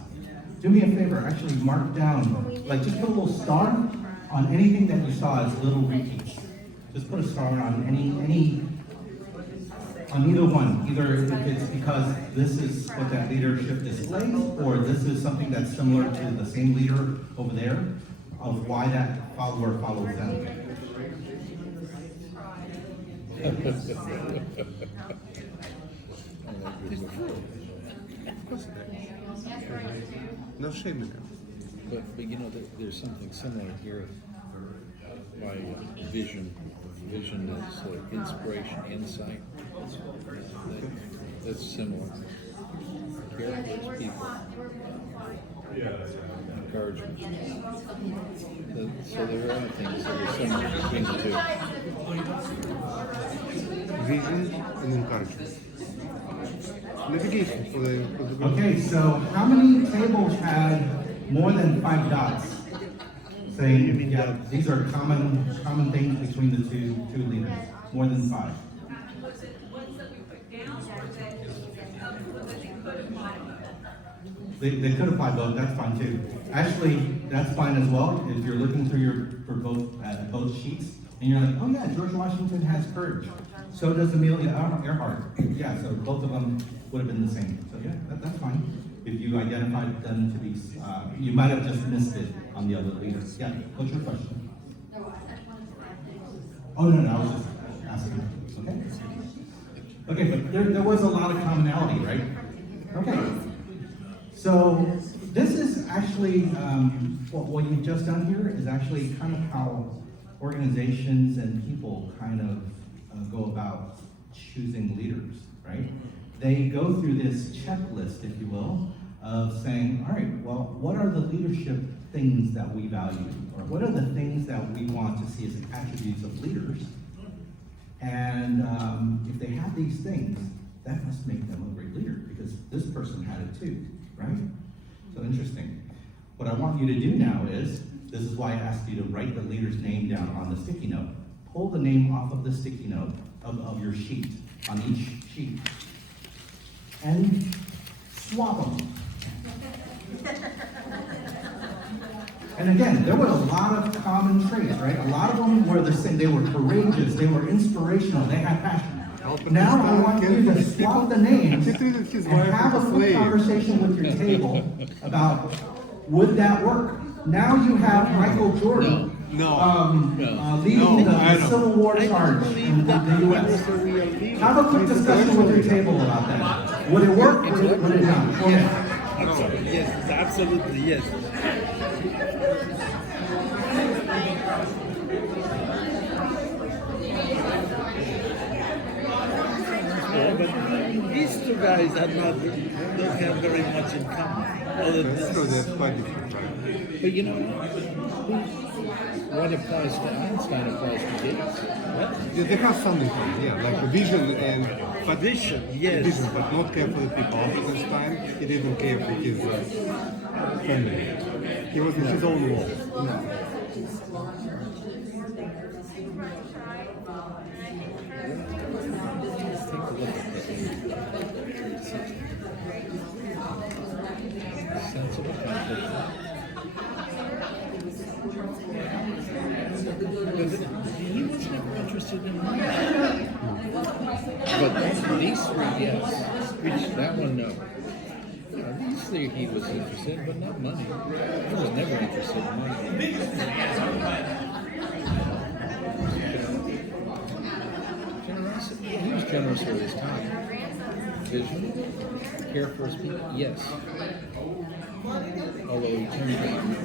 Do me a favor, actually mark down, like just put a little star on anything that you saw as little repeats. Just put a star on on either one, either if it's because this is what that leadership displays, or this is something that's similar to the same leader over there, of why that follower follows them. No shame in it. But you know, there's something similar here. My vision is inspiration, insight. That's similar. Here, there's people. Encouragement. So there are other things that are similar between the two. Vision and encouragement. Navigation for the Okay, so how many tables had more than 5 dots? Saying, yeah, these are common things between the two leaders, more than 5. Was it ones that we put down, or that they could apply? They could apply both, that's fine too. Actually, that's fine as well, if you're looking through for both sheets, and you're like, oh yeah, George Washington has courage. So does Amelia Earhart. Yeah, so both of them would have been the same. So yeah, that's fine. If you identified them to be, you might have just missed it on the other leaders. Yeah, what's your question? No, I just wanted to add things. Oh, no, I was just asking. Okay, but there was a lot of commonality, right? Okay. So this is actually, what you've just done here is actually kind of how organizations and people kind of go about choosing leaders, right? They go through this checklist, if you will, of saying, all right, well, what are the leadership things that we value? Or what are the things that we want to see as attributes of leaders? And if they have these things, that must make them a great leader, because this person had it too, right? So interesting. What I want you to do now is, this is why I asked you to write the leader's name down on the sticky note. Pull the name off of the sticky note of your sheet, on each sheet, and swap them. And again, there were a lot of common traits, right? A lot of them were the same. They were courageous, they were inspirational, they had passion. Now I want you to swap the names and have a quick conversation with your table about, would that work? Now you have Michael Jordan leading the Civil War charge in the U.S. Have a quick discussion with your table about that. Would it work? Would it not? Go ahead. Yes, absolutely, yes. But these two guys don't have very much in common. That's true, that's quite different. Right? But you know, what applies to Einstein applies to Gates. Yeah, they have something common, yeah, like the vision and Vision, yes. vision, but not care for the people. Einstein, he didn't care for his family. He was in his own world. Sense of accomplishment. He was never interested in money. But these three, yes. That one, no. These three he was interested in, but not money. He was never interested in money. Generosity. He was generous with his time. Vision. Care for his people, yes. Although he turned down to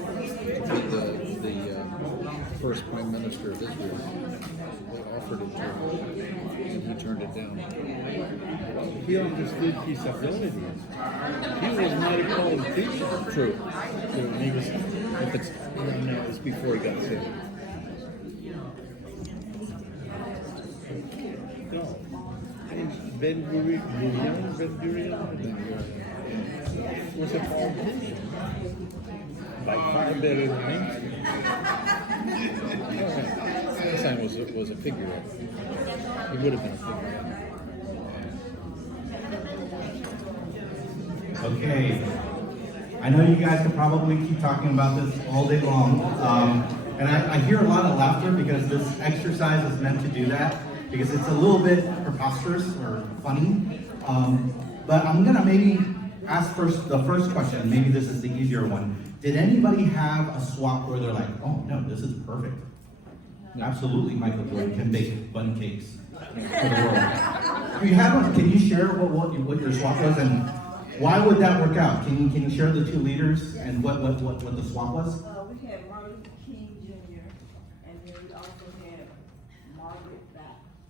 be the first prime minister of Israel. They offered it to him, and he turned it down. He understood his abilities. He was not a politician. True. He was, if it's, no, it's before he got sick. No. Ben-Gurion was a politician. By far better than Einstein. Einstein was a figurehead. He would have been a figurehead. Okay. I know you guys could probably keep talking about this all day long. And I hear a lot of laughter because this exercise is meant to do that, because it's a little bit preposterous or funny. But I'm gonna maybe ask the first question. Maybe this is the easier one. Did anybody have a swap where they're like, oh no, this is perfect? No. Absolutely, Michael Jordan can bake bunny cakes for the world. If you had one, can you share what your swap was and why would that work out? Can you share the two leaders and what the swap was? We had Martin Luther King Jr. and then we also had Margaret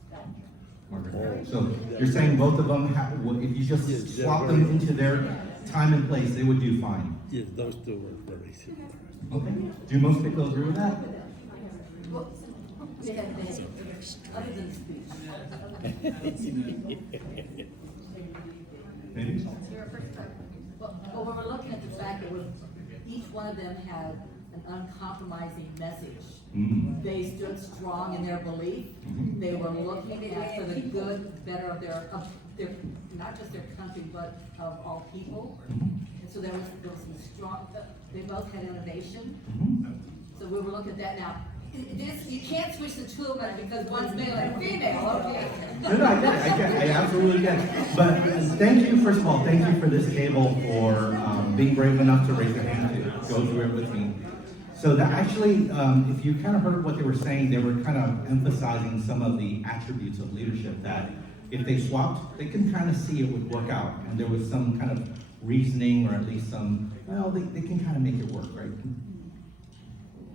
Thatcher. So you're saying both of them if you just swap them into their time and place, they would do fine? Yes, those two were very similar. Okay. Do most people agree with that? Other than speech. Maybe? Well, when we're looking at the fact that each one of them had an uncompromising message. Mm-hmm. They stood strong in their belief. Mm-hmm. They were looking at for the good, better of their not just their country, but of all people. Mm-hmm. And so there was some strong, they both had innovation. Mm-hmm. So we were looking at that now. You can't switch the two of them because one's male and female, okay? No, I absolutely get it. But thank you, first of all, thank you for this table for being brave enough to raise your hand to go through it with me. So that actually, if you kind of heard what they were saying, they were kind of emphasizing some of the attributes of leadership that if they swapped, they can kind of see it would work out. And there was some kind of reasoning or at least some, well, they can kind of make it work, right?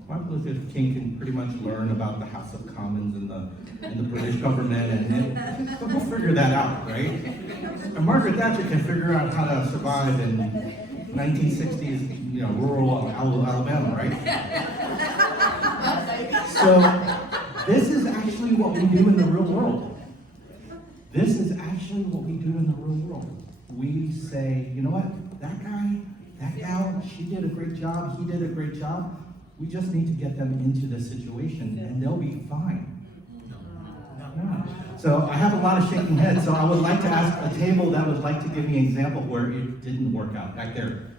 Martin Luther King can pretty much learn about the House of Commons and the British government, and we'll figure that out, right? And Margaret Thatcher can figure out how to survive in 1960s, rural Alabama, right? So this is actually what we do in the real world. This is actually what we do in the real world. We say, you know what, that guy, that gal, she did a great job, he did a great job. We just need to get them into this situation and they'll be fine. Yeah. So I have a lot of shaking heads, so I would like to ask a table that would like to give me an example where it didn't work out. Back there.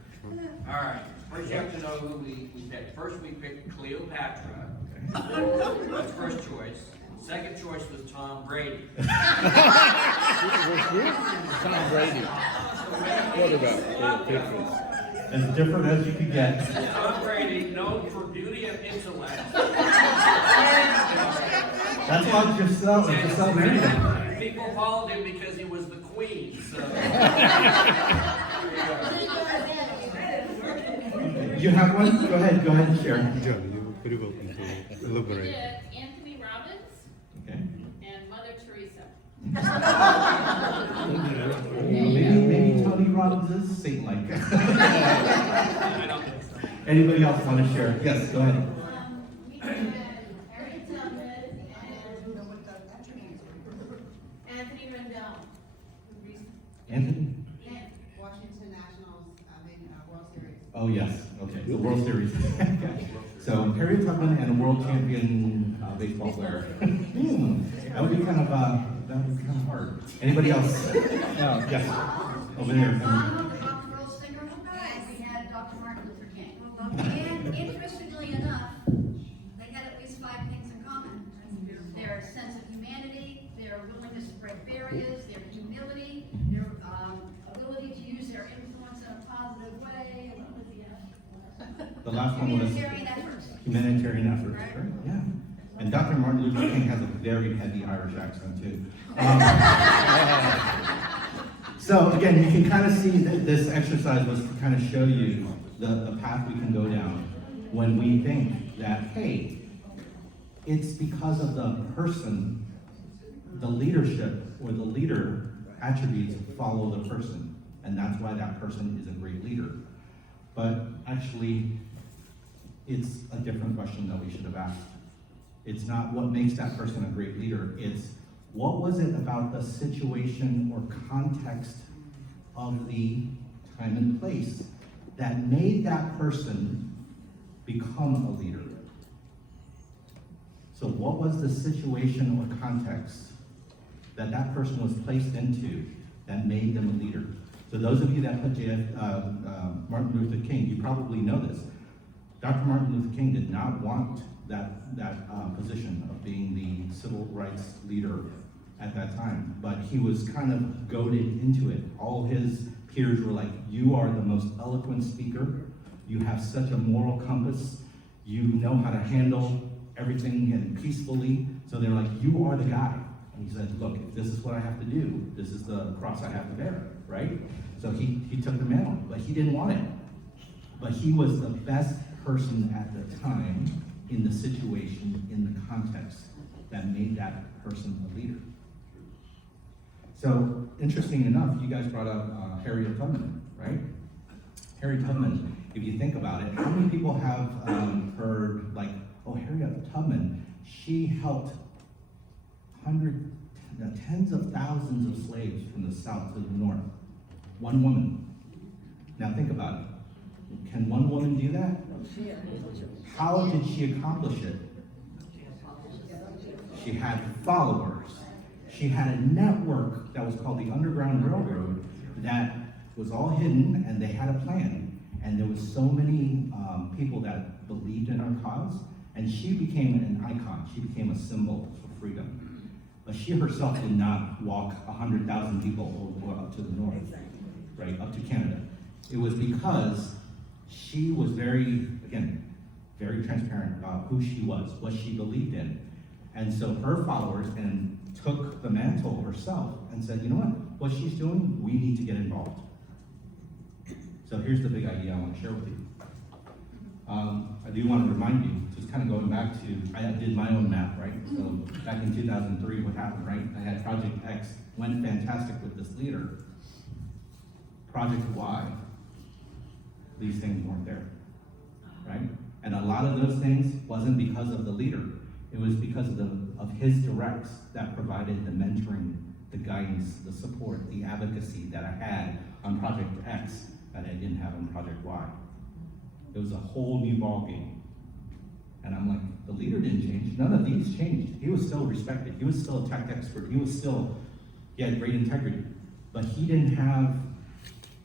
All right, first you have to know who we picked. First we picked Cleopatra. That's first choice. Second choice was Tom Brady. Tom Brady. Quarterback for the Patriots. as different as you can get. Tom Brady, known for beauty and intellect. That's why Giselle married him. People followed him because he was the queen, so. You have one? Go ahead and share. John, you're very welcome to elaborate. Yeah, Anthony Robbins Okay. and Mother Teresa. Maybe Tony Robbins is Saint-like. Anybody else want to share? Yes, go ahead. We had Harry Tubman and Anthony Rendell. Anthony? Washington Nationals, World Series. Oh, yes, okay, the World Series. So Harriet Tubman and a world champion baseball player. That would be kind of hard. Anybody else? Yes, over there. We had Dr. Martin Luther King. And interestingly enough, they had at least 5 things in common. Their sense of humanity, their willingness to break barriers, their humility, their ability to use their influence in a positive way. What was the other? The last one was Humanitarian efforts. humanitarian efforts, right? Yeah. And Dr. Martin Luther King has a very heavy Irish accent too. So again, you can kind of see that this exercise was to kind of show you the path we can go down when we think that, hey, it's because of the person, the leadership or the leader attributes follow the person, and that's why that person is a great leader. But actually, it's a different question that we should have asked. It's not what makes that person a great leader, it's what was it about the situation or context of the time and place that made that person become a leader? So what was the situation or context that that person was placed into that made them a leader? So those of you that put Martin Luther King, you probably know this. Dr. Martin Luther King did not want that position of being the civil rights leader at that time, but he was kind of goaded into it. All his peers were like, you are the most eloquent speaker, you have such a moral compass, you know how to handle everything and peacefully, so they're like, you are the guy. And he said, look, if this is what I have to do, this is the cross I have to bear, right? So he took the mantle, but he didn't want it. But he was the best person at the time in the situation, in the context, that made that person a leader. So, interesting enough, you guys brought up Harriet Tubman, right? Harriet Tubman, if you think about it, how many people have heard, like, oh, Harriet Tubman, she helped tens of thousands of slaves from the south to the north. One woman. Now think about it. Can one woman do that? How did she accomplish it? She had followers. She had a network that was called the Underground Railroad that was all hidden, and they had a plan. And there was so many people that believed in her cause, and she became an icon. She became a symbol for freedom. But she herself did not walk 100,000 people up to the north, right, up to Canada. It was because she was very transparent about who she was, what she believed in. And so her followers then took the mantle herself and said, you know what she's doing, we need to get involved. So here's the big idea I want to share with you. I do want to remind you, just kind of going back to, I did my own map, right? So back in 2003, what happened, right? I had Project X, went fantastic with this leader. Project Y, these things weren't there, right? And a lot of those things wasn't because of the leader. It was because of his directs that provided the mentoring, the guidance, the support, the advocacy that I had on Project X that I didn't have on Project Y. It was a whole new ball game. And I'm like, the leader didn't change. None of these changed. He was still respected. He was still a tech expert. He had great integrity. But he didn't have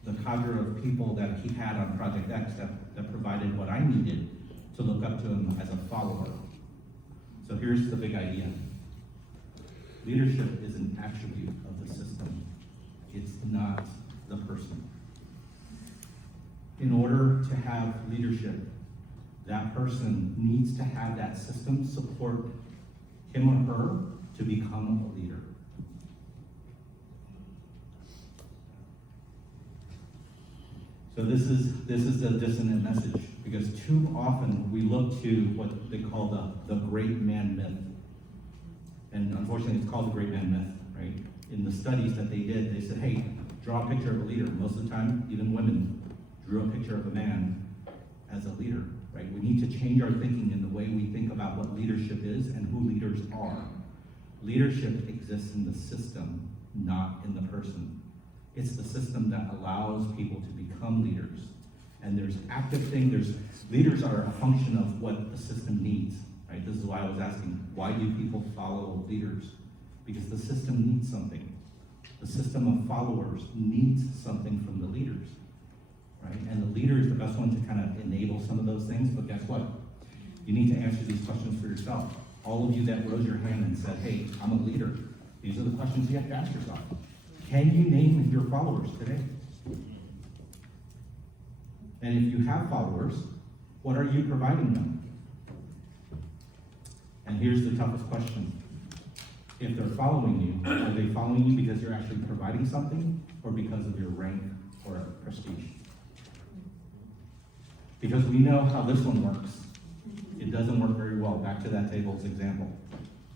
the cadre of people that he had on Project X that provided what I needed to look up to him as a follower. So here's the big idea. Leadership is an attribute of the system. It's not the person. in order to have leadership, that person needs to have that system support him or her to become a leader. So this is the dissonant message, because too often we look to what they call the great man myth. And unfortunately, it's called the great man myth, right? In the studies that they did, they said, hey, draw a picture of a leader. Most of the time, even women drew a picture of a man as a leader, right? We need to change our thinking in the way we think about what leadership is and who leaders are. Leadership exists in the system, not in the person. It's the system that allows people to become leaders. And there's active things, leaders are a function of what the system needs, right? This is why I was asking, why do people follow leaders? Because the system needs something. The system of followers needs something from the leaders, right? And the leader is the best one to kind of enable some of those things, but guess what? You need to answer these questions for yourself. All of you that rose your hand and said, hey, I'm a leader, these are the questions you have to ask yourself. Can you name your followers today? And if you have followers, what are you providing them? And here's the toughest question. If they're following you, are they following you because you're actually providing something, or because of your rank or prestige? Because we know how this one works. It doesn't work very well. Back to that table's example.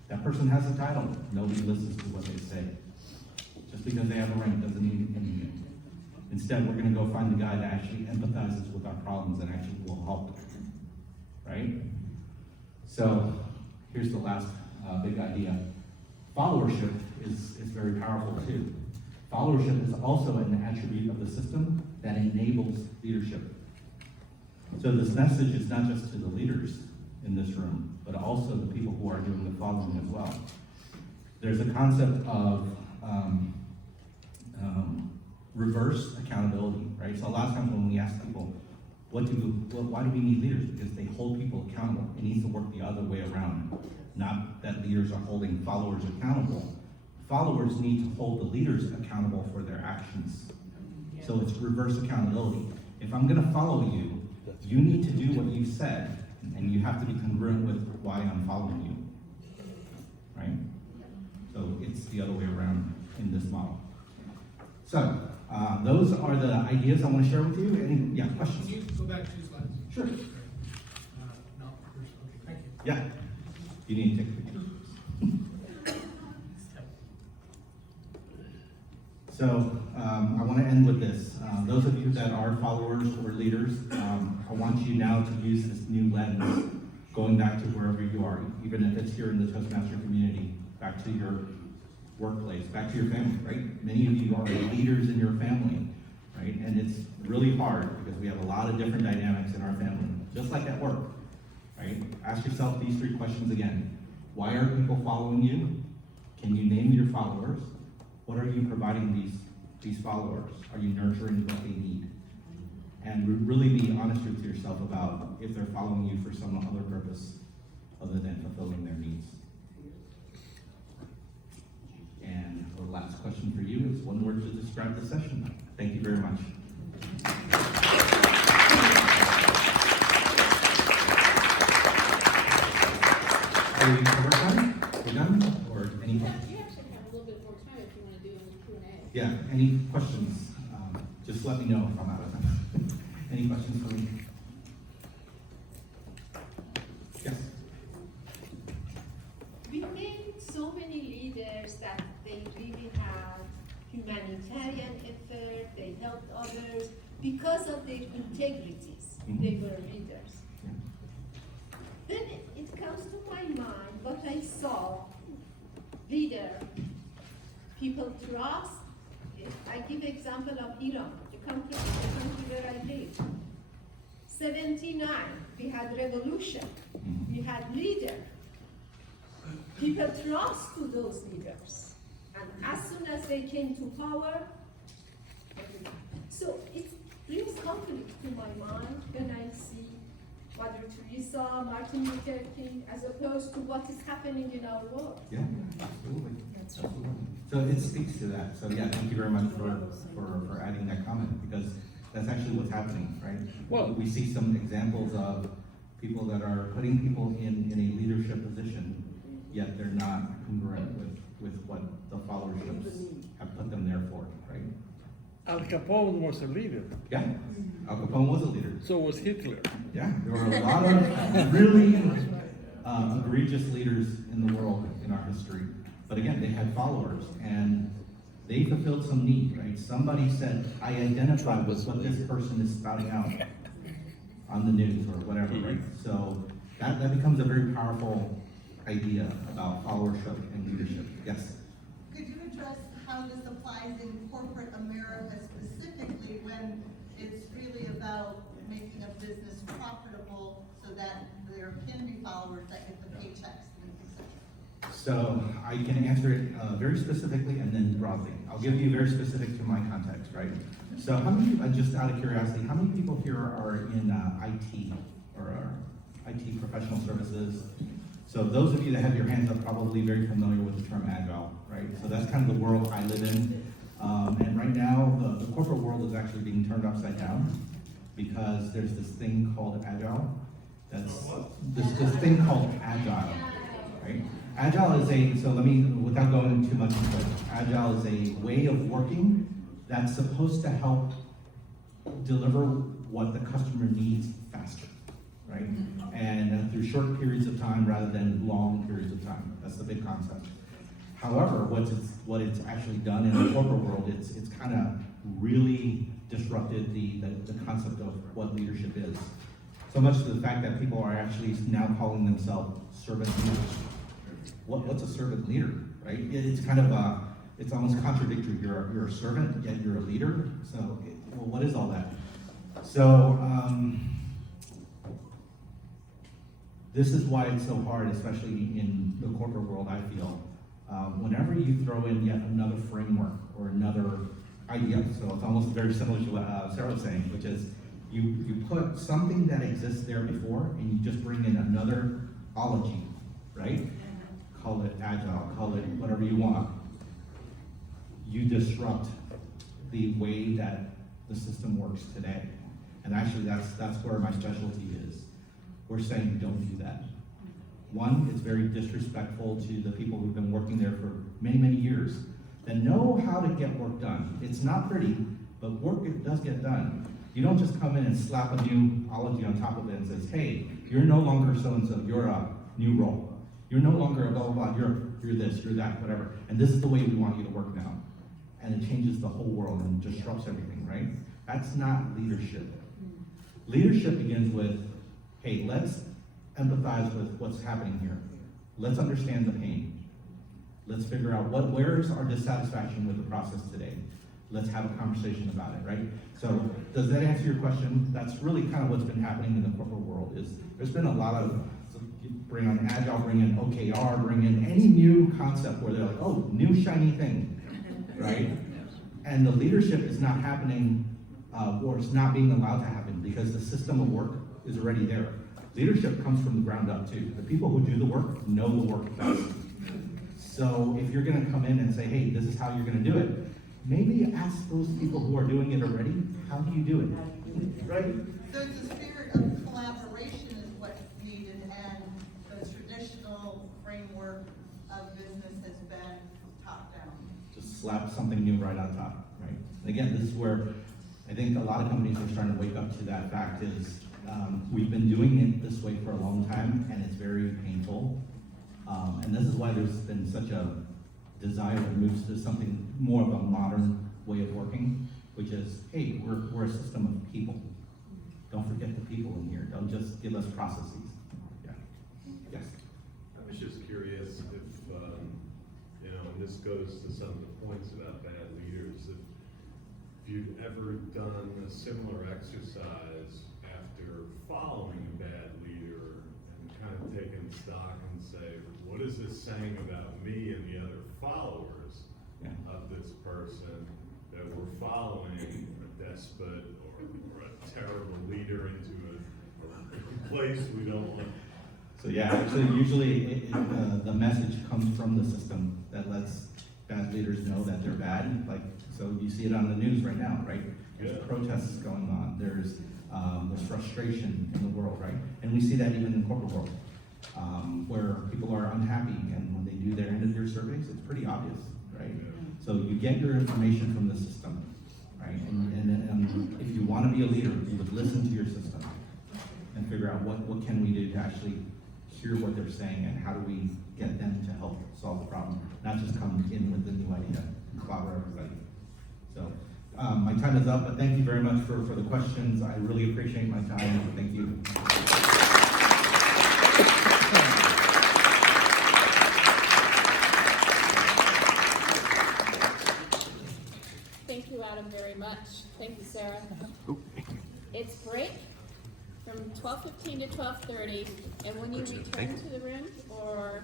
That person has a title. Nobody listens to what they say. Just because they have a rank doesn't mean anything. Instead, we're going to go find the guy that actually empathizes with our problems and actually will help. Right? So, here's the last big idea. Followership is very powerful too. Followership is also an attribute of the system that enables leadership. So this message is not just to the leaders in this room, but also the people who are doing the following as well. There's a concept of reverse accountability, right? So a lot of times when we ask people, why do we need leaders? Because they hold people accountable. It needs to work the other way around. Not that leaders are holding followers accountable. Followers need to hold the leaders accountable for their actions. So it's reverse accountability. If I'm gonna follow you, you need to do what you said, and you have to be congruent with why I'm following you, right? So it's the other way around in this model. So, those are the ideas I want to share with you. Any questions? Can you go back 2 slides? Sure. No, first, okay, thank you. Yeah. You need to take a picture. So, I want to end with this. Those of you that are followers or leaders, I want you now to use this new lens, going back to wherever you are, even if it's here in the Toastmaster community, back to your workplace, back to your family, right? Many of you are leaders in your family, right? And it's really hard because we have a lot of different dynamics in our family, just like at work, right? Ask yourself these 3 questions again. Why are people following you? Can you name your followers? What are you providing these followers? Are you nurturing what they need? And really be honest with yourself about if they're following you for some other purpose other than fulfilling their needs. And the last question for you is one word to describe the session. Thank you very much. Are we over time? We're done? Or any? You actually have a little bit more time if you want to do a Q&A. Yeah, any questions? Just let me know if I'm out of time. Any questions for me? Yes? We need so many leaders that they really have humanitarian effort, they helped others because of their integrities. They were leaders. Then it comes to my mind what I saw, leader, people trust. I give example of Iran, the country where I live. 79, we had revolution, we had leader. People trust to those leaders. And as soon as they came to power, so it brings conflict to my mind when I see Mother Teresa, Martin Luther King, as opposed to what is happening in our world. Yeah, absolutely. Absolutely. So it speaks to that. So yeah, thank you very much for adding that comment, because That's actually what's happening, right? Well- we see some examples of people that are putting people in a leadership position, yet they're not congruent with what the followerships have put them there for, right? Al Capone was a leader. Yeah, Al Capone was a leader. So was Hitler. Yeah, there were a lot of really egregious leaders in the world in our history. But again, they had followers, and they fulfilled some need, right? Somebody said, I identify with what this person is spouting out on the news or whatever, right? So that becomes a very powerful idea about followership and leadership. Yes? Could you address how this applies in corporate America specifically when it's really about making a business profitable so that there can be followers that get the paychecks and etc.? So I can answer it very specifically and then broadly. I'll give you very specific to my context, right? So how many, just out of curiosity, how many people here are in IT or IT professional services? So those of you that have your hands up probably very familiar with the term agile, right? So that's kind of the world I live in. And right now, the corporate world is actually being turned upside down because there's this thing called agile. That's this thing called agile, right? Agile is so let me, without going too much into it, agile is a way of working that's supposed to help deliver what the customer needs faster, right? And through short periods of time rather than long periods of time. That's the big concept. However, what it's actually done in the corporate world, it's kind of really disrupted the concept of what leadership is. So much to the fact that people are actually now calling themselves servant leaders. What's a servant leader, right? It's kind of it's almost contradictory. You're a servant, yet you're a leader. So, well, what is all that? So, this is why it's so hard, especially in the corporate world, I feel. Whenever you throw in yet another framework or another idea, so it's almost very similar to what Sarah was saying, which is you put something that exists there before and you just bring in another ology, right? Call it agile, call it whatever you want. You disrupt the way that the system works today. And actually that's where my specialty is. We're saying don't do that. One, it's very disrespectful to the people who've been working there for many, many years that know how to get work done. It's not pretty, but work does get done. You don't just come in and slap a new ology on top of it and says, hey, you're no longer so-and-so, you're a new role. You're no longer a blah, blah, blah, you're this, you're that, whatever. And this is the way we want you to work now. And it changes the whole world and disrupts everything, right? That's not leadership. Leadership begins with, hey, let's empathize with what's happening here. Let's understand the pain. Let's figure out where's our dissatisfaction with the process today. Let's have a conversation about it, right? So does that answer your question? That's really kind of what's been happening in the corporate world is there's been a lot of, bring on Agile, bring in OKR, bring in any new concept where they're like, oh, new shiny thing, right? And the leadership is not happening, or it's not being allowed to happen because the system of work is already there. Leadership comes from the ground up too. The people who do the work know the work best. So if you're gonna come in and say, hey, this is how you're gonna do it, maybe ask those people who are doing it already, how do you do it, right? So it's a spirit of collaboration is what's needed, and the traditional framework of business has been top down. Just slap something new right on top, right? And again, this is where I think a lot of companies are starting to wake up to that fact is we've been doing it this way for a long time, and it's very painful. And this is why there's been such a desire to move to something more of a modern way of working, which is, hey, we're a system of people. Don't forget the people in here. Don't just give us processes. Yeah. Yes. I was just curious if, you know, and this goes to some of the points about bad leaders, if you've ever done a similar exercise after following a bad leader and kind of taken stock and say, what is this saying about me and the other followers of this person that we're following a despot or a terrible leader into a place we don't want? So yeah, actually, usually the message comes from the system that let's bad leaders know that they're bad, like, so you see it on the news right now, right? There's protests going on, there's frustration in the world, right? And we see that even in the corporate world, where people are unhappy, and when they do their end of year surveys, it's pretty obvious, right? So you get your information from the system, right? And if you want to be a leader, you would listen to your system and figure out what can we do to actually hear what they're saying, and how do we get them to help solve the problem, not just come in with a new idea and clobber everybody. So my time is up, but thank you very much for the questions. I really appreciate my time. Thank you. Thank you, Adam, very much. Thank you, Sarah. It's break from 12:15 to 12:30, and when you return to the room, or